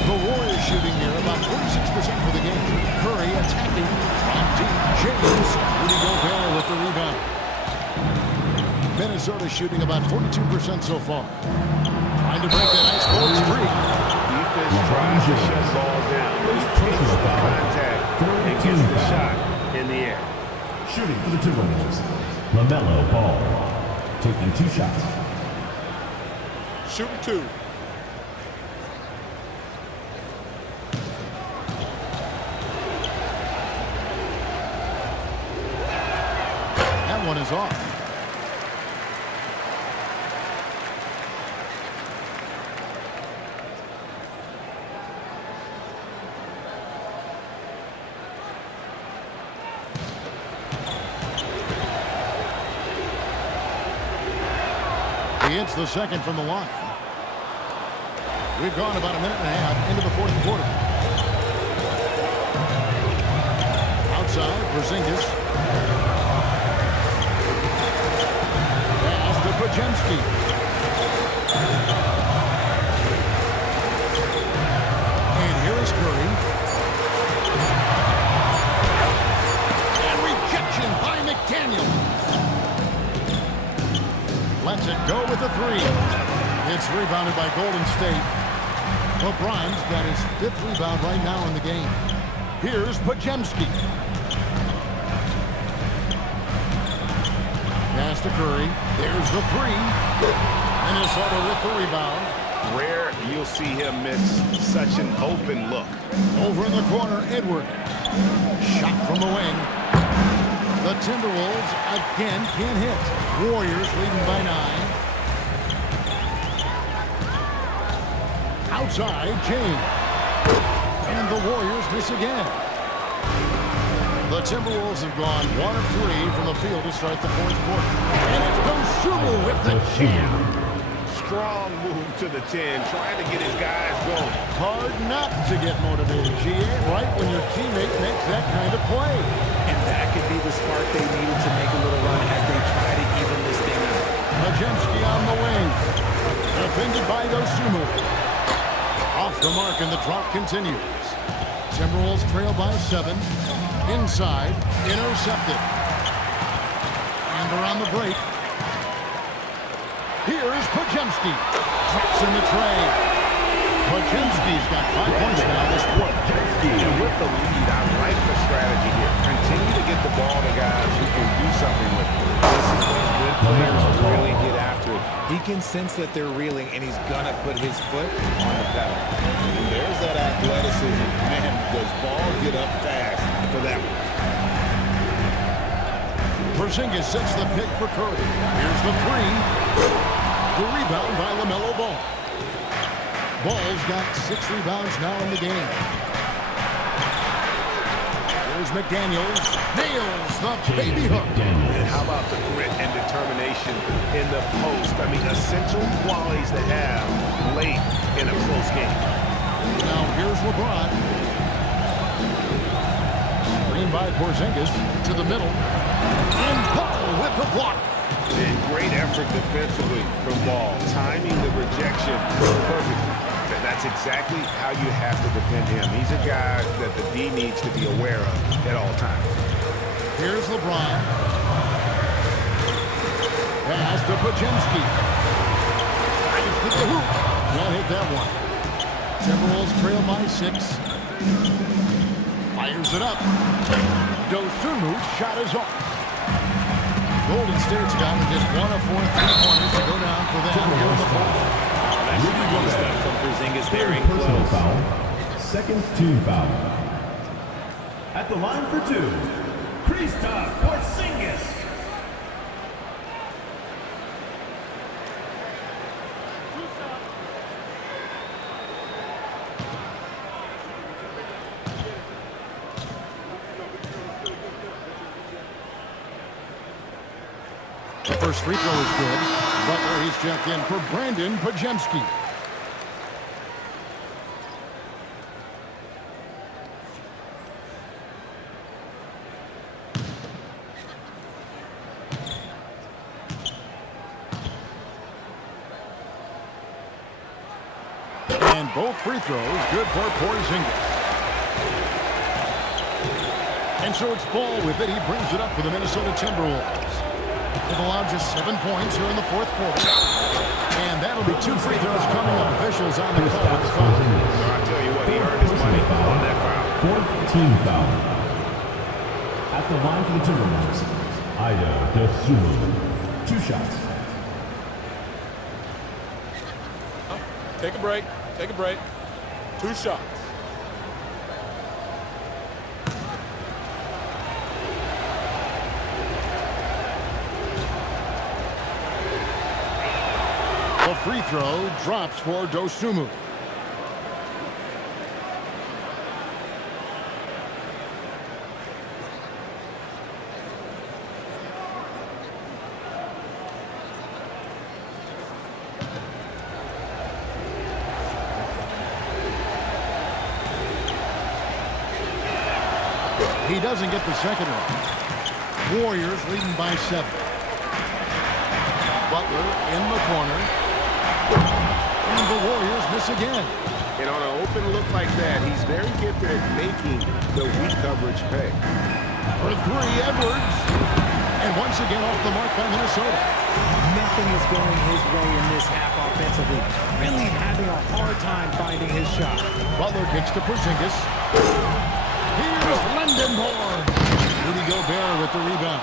The Warriors shooting here about 46% for the game. Curry attacking from deep. James. Rudy Gobert with the rebound. Minnesota shooting about 42% so far. Trying to break that ice cold streak. Defense tries to shut the ball down. He takes the contact and gets the shot in the air. Shooting for the Timberwolves, LaMelo Ball, taking 2 shots. Shooting 2. one is off. He hits the second from the line. We've gone about a minute and a half into the fourth quarter. Outside, Porzingis. Pass to Podziemski. And here is Curry. And rejection by McDaniel. Lets it go with the three. It's rebounded by Golden State. LeBron's got his 5th rebound right now in the game. Here's Podziemski. Pass to Curry. There's the three. Minnesota with the rebound. Rare you'll see him miss such an open look. Over in the corner, Edward. Shot from the wing. The Timberwolves again can't hit. Warriors leading by 9. Outside, James. And the Warriors miss again. The Timberwolves have gone 1 of 3 from the field to start the fourth quarter. And it's Dosunmu with the jam. Strong move to the 10, trying to get his guys going. Hard not to get motivated, GA, right when your teammate makes that kind of play. And that could be the spark they needed to make a little run as they try to even this thing out. Podziemski on the wing. Defended by Dosunmu. Off the mark and the drought continues. Timberwolves trail by 7. Inside, intercepted. And around the break. Here's Podziemski. Drops in the tray. Podziemski's got 5 points now this quarter. And with the lead, I like the strategy here. Continue to get the ball to guys who can do something with it. This is when good players really get after it. He can sense that they're reeling, and he's going to put his foot on the pedal. And there's that athleticism. Man, does ball get up fast for that one. Porzingis sets the pick for Curry. Here's the three. The rebound by LaMelo Ball. Ball's got 6 rebounds now in the game. There's McDaniels. Nails the baby hook. And how about the grit and determination in the post? I mean, essential qualities to have late in a close game. Now here's LeBron. Screen by Porzingis to the middle. And Ball with the block. And great effort defensively from Ball. Timing the rejection perfectly. And that's exactly how you have to defend him. He's a guy that the D needs to be aware of at all times. Here's LeBron. Pass to Podziemski. Nice to the hoop. Can't hit that one. Timberwolves trail by 6. Fires it up. Dosunmu's shot is off. Golden State's got just 1 of 4 3-pointers to go down for them here in the fourth. That's really good stuff from Porzingis there in close. Foul. Second team foul. At the line for 2, Kristaps Porzingis. The first free throw is good. Butler, he's checked in for Brandon Podziemski. And both free throws good for Porzingis. And so it's Ball with it. He brings it up for the Minnesota Timberwolves. They've allowed just 7 points here in the fourth quarter. And that'll be 2 free throws coming up. Officials on the call with the foul. I'll tell you what, he earned his money on that foul. Fourth team foul. At the line for the Timberwolves, Dosunmu. 2 shots. Take a break. Take a break. 2 shots. free throw drops for Dosunmu. He doesn't get the second one. Warriors leading by 7. Butler in the corner. And the Warriors miss again. And on an open look like that, he's very gifted at making the weak coverage pay. For 3, Edwards. And once again off the mark by Minnesota. Nothing is going his way in this half offensively. Really having a hard time finding his shot. Butler kicks to Porzingis. Here's Lindenborg. Rudy Gobert with the rebound.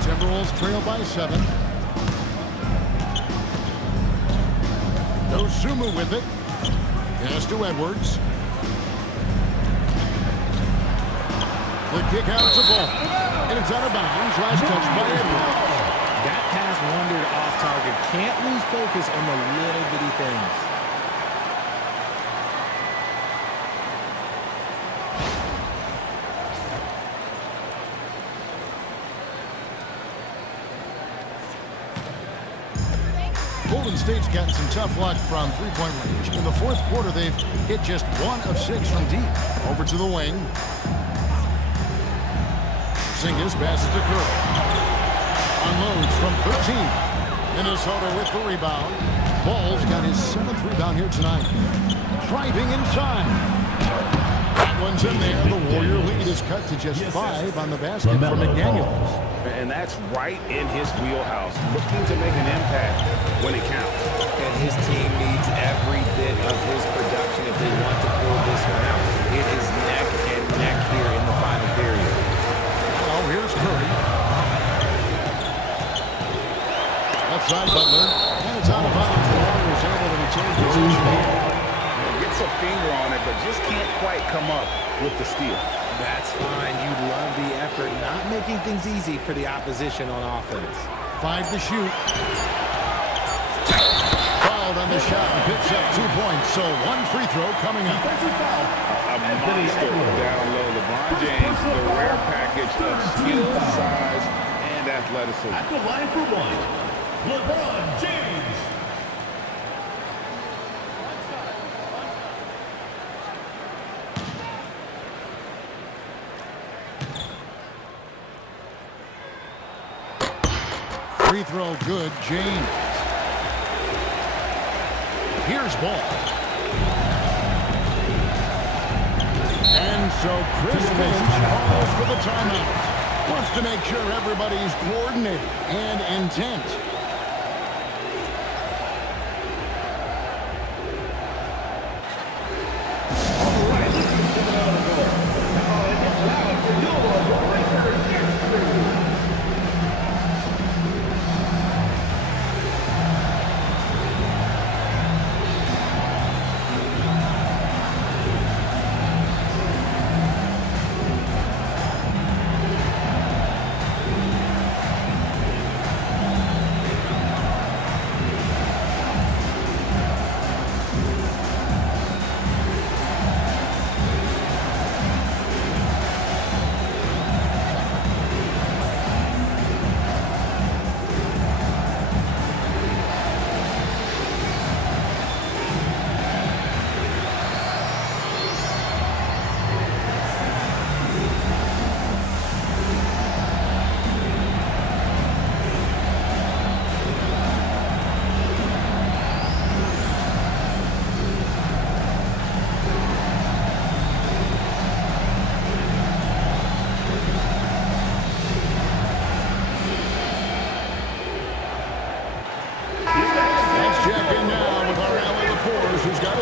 Timberwolves trail by 7. Dosunmu with it. Pass to Edwards. The kick out to Ball. And it's out of bounds. Last touch by Edwards. That pass wandered off target. Can't lose focus on the little bitty things. Golden State's gotten some tough luck from three-point range. In the fourth quarter, they've hit just 1 of 6 from deep. Over to the wing. Porzingis passes to Curry. Unloads from 13. Minnesota with the rebound. Ball's got his 7th rebound here tonight. Driving inside. That one's in there. The Warrior lead is cut to just 5 on the basket from McDaniels. And that's right in his wheelhouse, looking to make an impact when it counts. And his team needs every bit of his production if they want to pull this one out. It is neck and neck here in the final period. Oh, here's Curry. Outside Butler. And it's out of bounds. The Warriors able to retain possession here. Gets a finger on it, but just can't quite come up with the steal. That's fine. You'd love the effort, not making things easy for the opposition on offense. 5 to shoot. Fouled on the shot and picks up 2 points. So 1 free throw coming up. A monster down low. LeBron James, the rare package of skill, size, and athleticism. At the line for 1, LeBron James. Free throw good, James. Here's Ball. And so Chris Finch calls for the timeout. Wants to make sure everybody's coordinated and intent. All right, this is coming out of the door. Now it gets loud for Gilmore right there.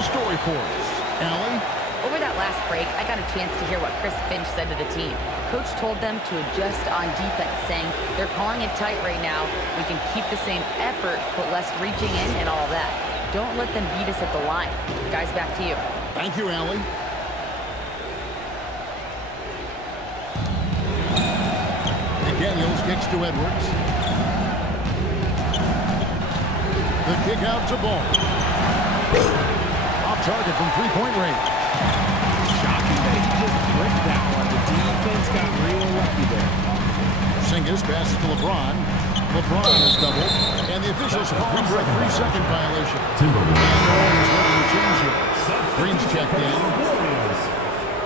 story for us. Allie? Over that last break, I got a chance to hear what Chris Finch said to the team. Coach told them to adjust on defense, saying they're calling it tight right now. We can keep the same effort, but less reaching in and all that. Don't let them beat us at the line. Guys, back to you. Thank you, Allie. McDaniels kicks to Edwards. The kick out to Ball. Off target from three-point range. Shocking that he just bricked that one. The defense got real lucky there. Singis passes to LeBron. LeBron is doubled. And the officials call for a 3-second violation. Timberwolves. And the Warriors looking to change here. Green's checked in. Warriors.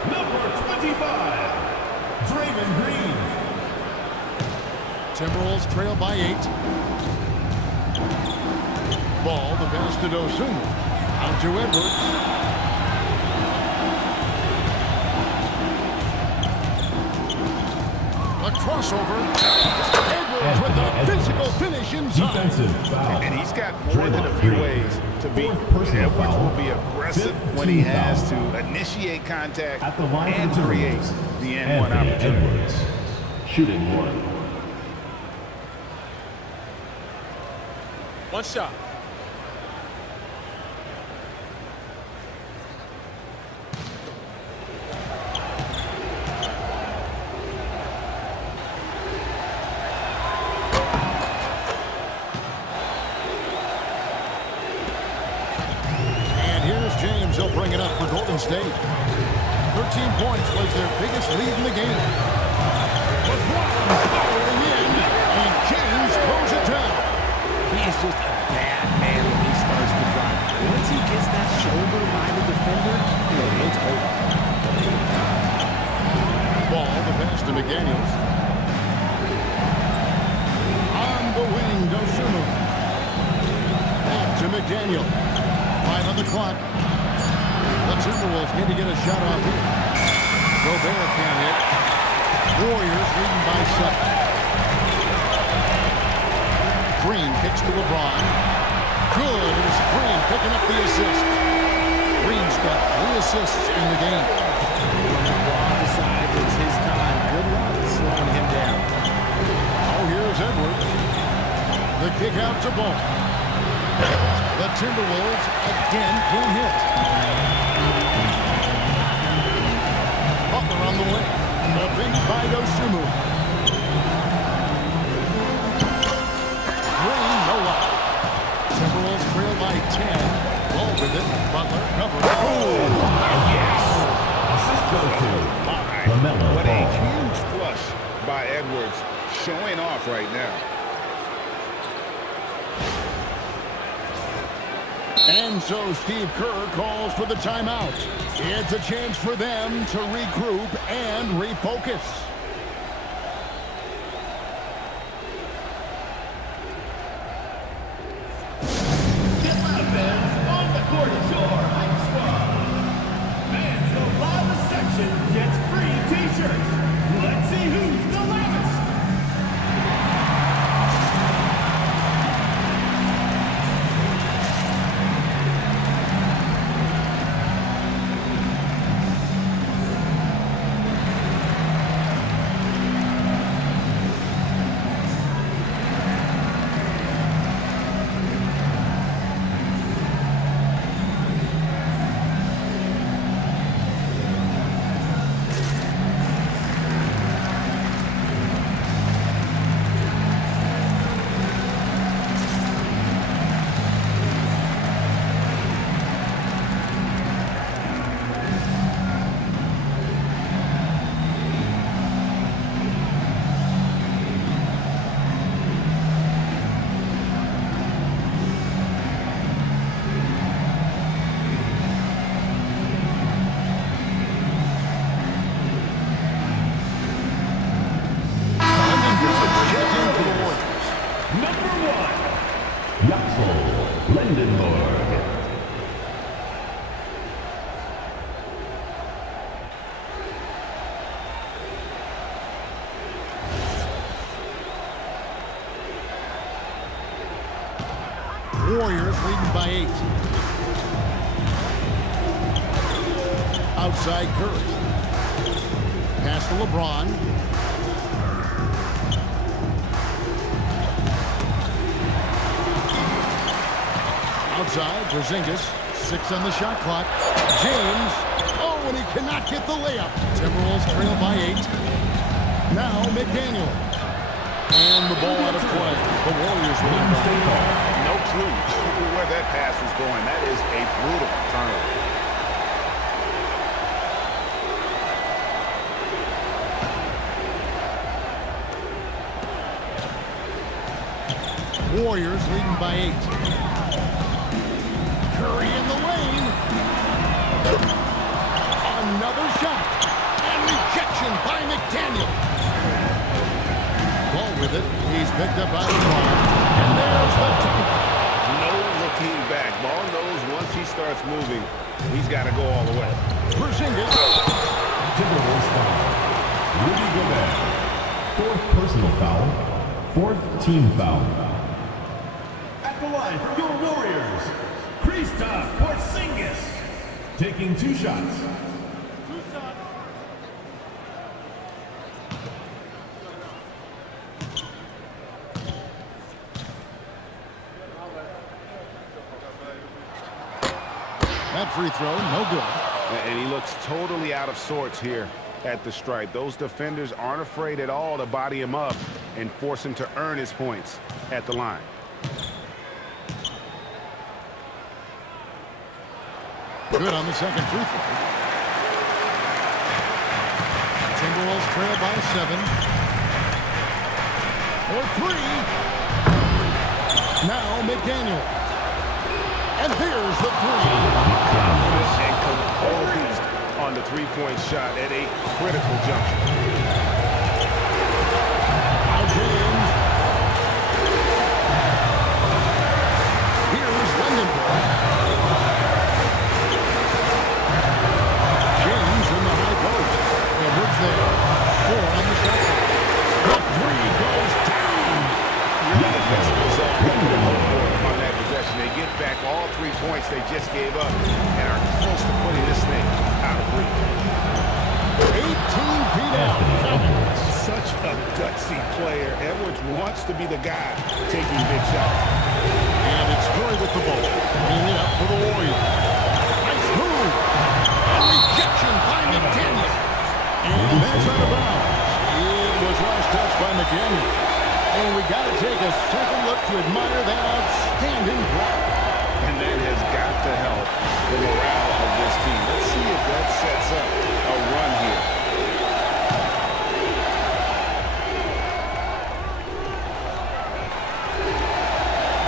Number 25, Draymond Green. Timberwolves trail by 8. Ball, the pass to Dosunmu. Out to Edwards. A crossover. Edwards with a physical finish inside. Defensive foul. And he's got more than a few ways to beat. Personal Edwards foul. will be aggressive when he has to initiate contact At the line and of the create Timberwolves, the N1 Anthony opportunity. Edwards. Shooting 1. One shot. And here's James. He'll bring it up for Golden State. 13 points was their biggest lead in the game. LeBron following in, and James throws it down. He is just a bad man when he starts to drive. Once he gets that shoulder by the defender, it's over. Ball, the pass to McDaniels. On the wing, Dosunmu. Back to McDaniel. 5 on the clock. The Timberwolves need to get a shot off here. Gobert can't hit. Warriors leading by 7. Green kicks to LeBron. Good. It was Green picking up the assist. Green's got 3 assists in the game. When LeBron decides it's his time, good luck slowing him down. Oh, here's Edwards. The kick out to Ball. The Timberwolves again can't hit. Butler on the wing. Nothing by Dosunmu. Green, no luck. Timberwolves trail by 10. Ball with it. Butler covered. Assist goes to LaMelo What a Ball. huge flush by Edwards, showing off right now. And so Steve Kerr calls for the timeout. It's a chance for them to regroup and refocus. Get loud, fans. On the court is your hype squad. Fans, the loudest section gets free t-shirts. Let's see who's the loudest. Warriors leading by 8. Outside Curry. Pass to LeBron. Outside, Porzingis. 6 on the shot clock. James. Oh, and he cannot get the layup. Timberwolves trail by 8. Now McDaniel. And the ball out of play. The Warriors will No clue that pass was going. That is a brutal turnover. Warriors leading by 8. Curry in the lane. Another shot. And rejection by McDaniel. Ball with it. He's picked up by LeBron. And there's the dunk. No looking back. Ball knows once he starts moving, he's got to go all the way. Porzingis. Timberwolves foul. Rudy Gobert. 4th personal foul. 4th team foul. At the line for your Warriors, Kristaps Porzingis, taking 2 shots. That free throw, no good. And he looks totally out of sorts here at the stripe. Those defenders aren't afraid at all to body him up and force him to earn his points at the line. Good on the second free throw. Timberwolves trail by 7. For 3. Now McDaniel. And there's the 3. Confident and composed on the three-point shot at a critical juncture. Now James. Here's Lindenberg. James in the high post. Edwards there. 4 on the shot. The 3 goes down. Your defensive result on that possession. They get back all 3 points they just gave up and are close to putting this thing out of reach. 18 feet out. Such a gutsy player. Edwards wants to be the guy taking big shots. And it's Curry with the ball. Bringing it up for the Warriors. Nice move. And rejection by McDaniel. And that's out of bounds. It was last touched by McDaniel. And we got to take a second look to admire that outstanding block. And that has got to help the morale of this team. Let's see if that sets up a run here.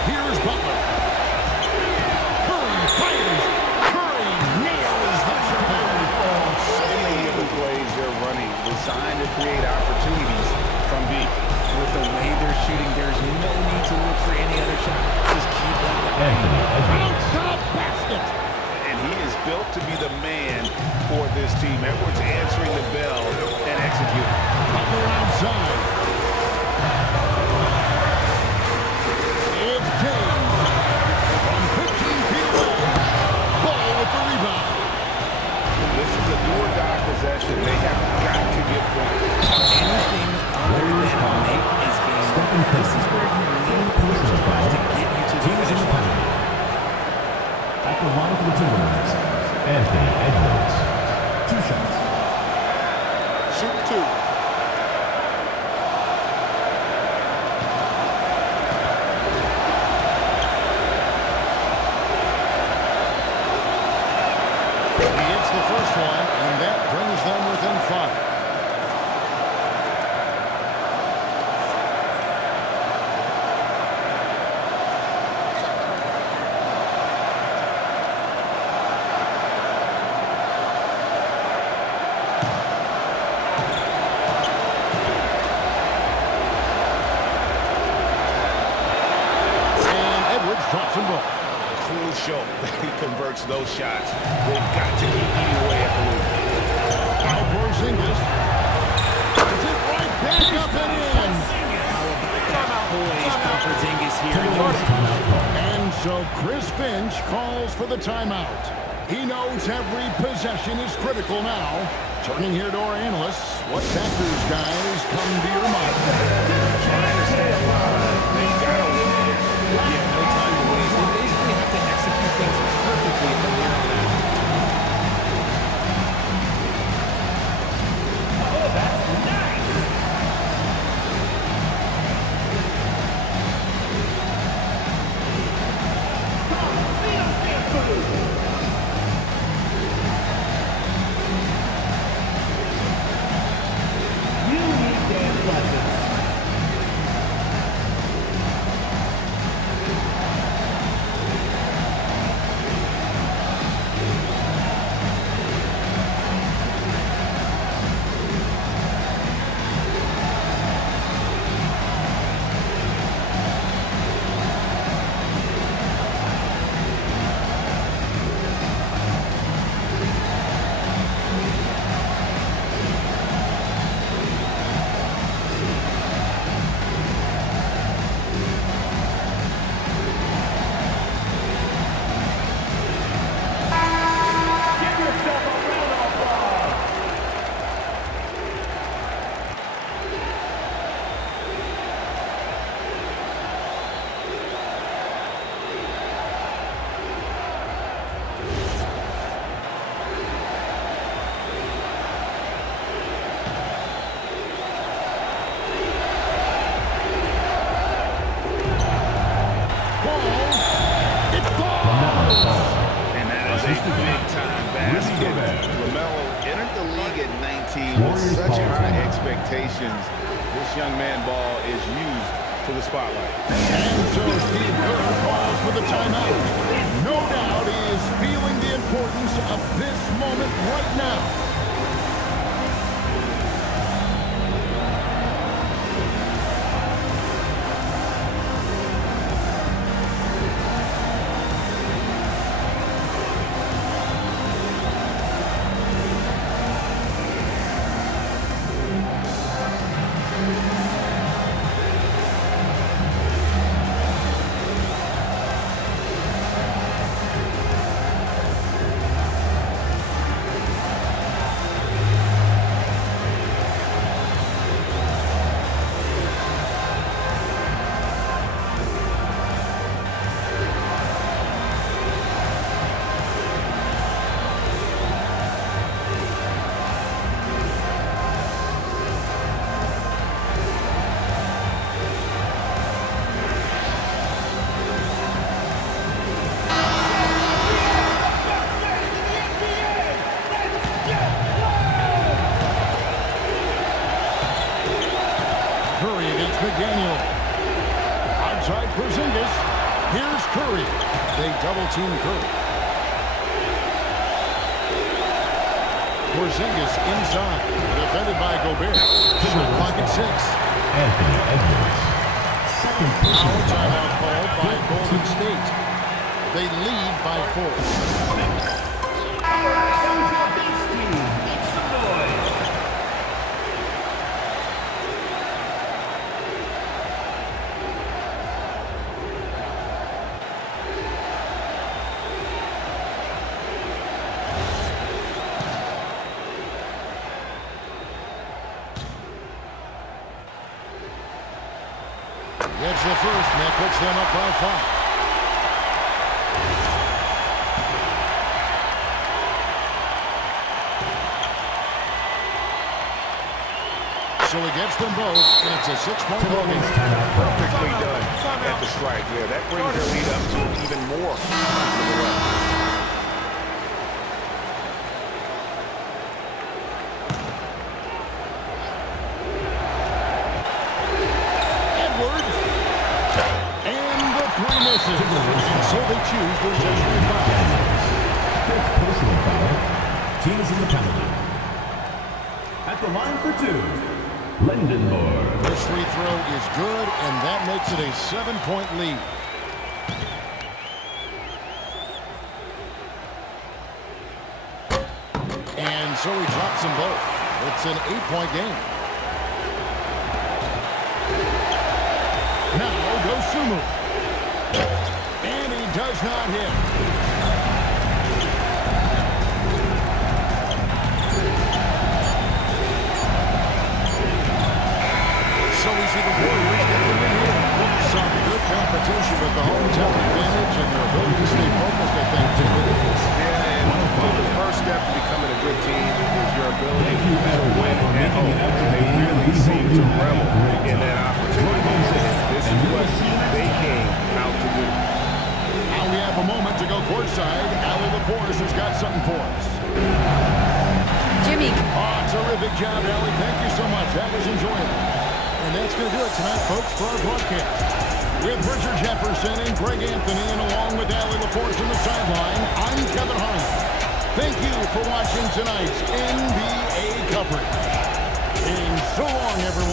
Here's Butler. Curry fires. Curry nails the triple. So many of the plays they're running designed to create opportunities from deep. With the way they're shooting, there's no need to look for any other shot. Just keep letting it Outside basket. And he is built to be the man for this team. Edwards answering the bell and executing. Butler outside. It's James. From 15 feet away. Ball with the rebound. This is a do-or-die possession. They have got to get points. anything other than make is game. This is where you lean push tries to get you to the finish line. At the line for the Timberwolves, Anthony Edwards. 2 shots. Shoot 2. He hits the first one, and that brings them within 5. Drops them both. Crucial that he converts those shots. They've got to keep eating away at the loop. By Porzingis. Puts it right back up and in. Poise from Porzingis here. And so Chris Finch calls for the timeout. He knows every possession is critical now. Turning here to our analysts, what factors, guys, come to your mind? Trying to stay alive. They got to win this. Yeah, no time to waste. They basically have to execute things perfectly from here on out. Oh, that's nice. expectations, this young man ball is used to the spotlight. And so Steve Kerr calls for the timeout. No doubt he is feeling the importance of this moment right now. Here's Curry. They double-team Curry. Porzingis inside. Defended by Gobert. Shot clock at 6. Anthony Edwards. Second personal timeout called by Golden State. They lead by 4. Gets the first, and that puts them up by 5. So he gets them both, and it's a 6-point ball game. Perfectly done at the strike. Yeah, that brings their lead up to even more. And so they choose to intentionally foul. Fifth personal foul. Teams in the penalty. At the line for 2, Lindenborg. This free throw is good, and that makes it a 7-point lead. And so he drops them both. It's an 8-point game. Now Dosunmu. And he does not hit. So we see the Warriors get the win here. Some good competition with the hometown advantage and their ability to stay focused, I think, to win it. Yeah, and the first step to becoming a good team is your ability to win at home. And they really seem to revel in that opportunity. This is what they came out to do. Now we have a moment to go courtside. Allie LaForce has got something for us. Jimmy. Oh, terrific job, Allie. Thank you so much. That was enjoyable. And that's going to do it tonight, folks, for our broadcast. With Richard Jefferson and Greg Anthony, and along with Allie LaForce on the sideline, I'm Kevin Harlan. Thank you for watching tonight's NBA coverage. And so long, everyone.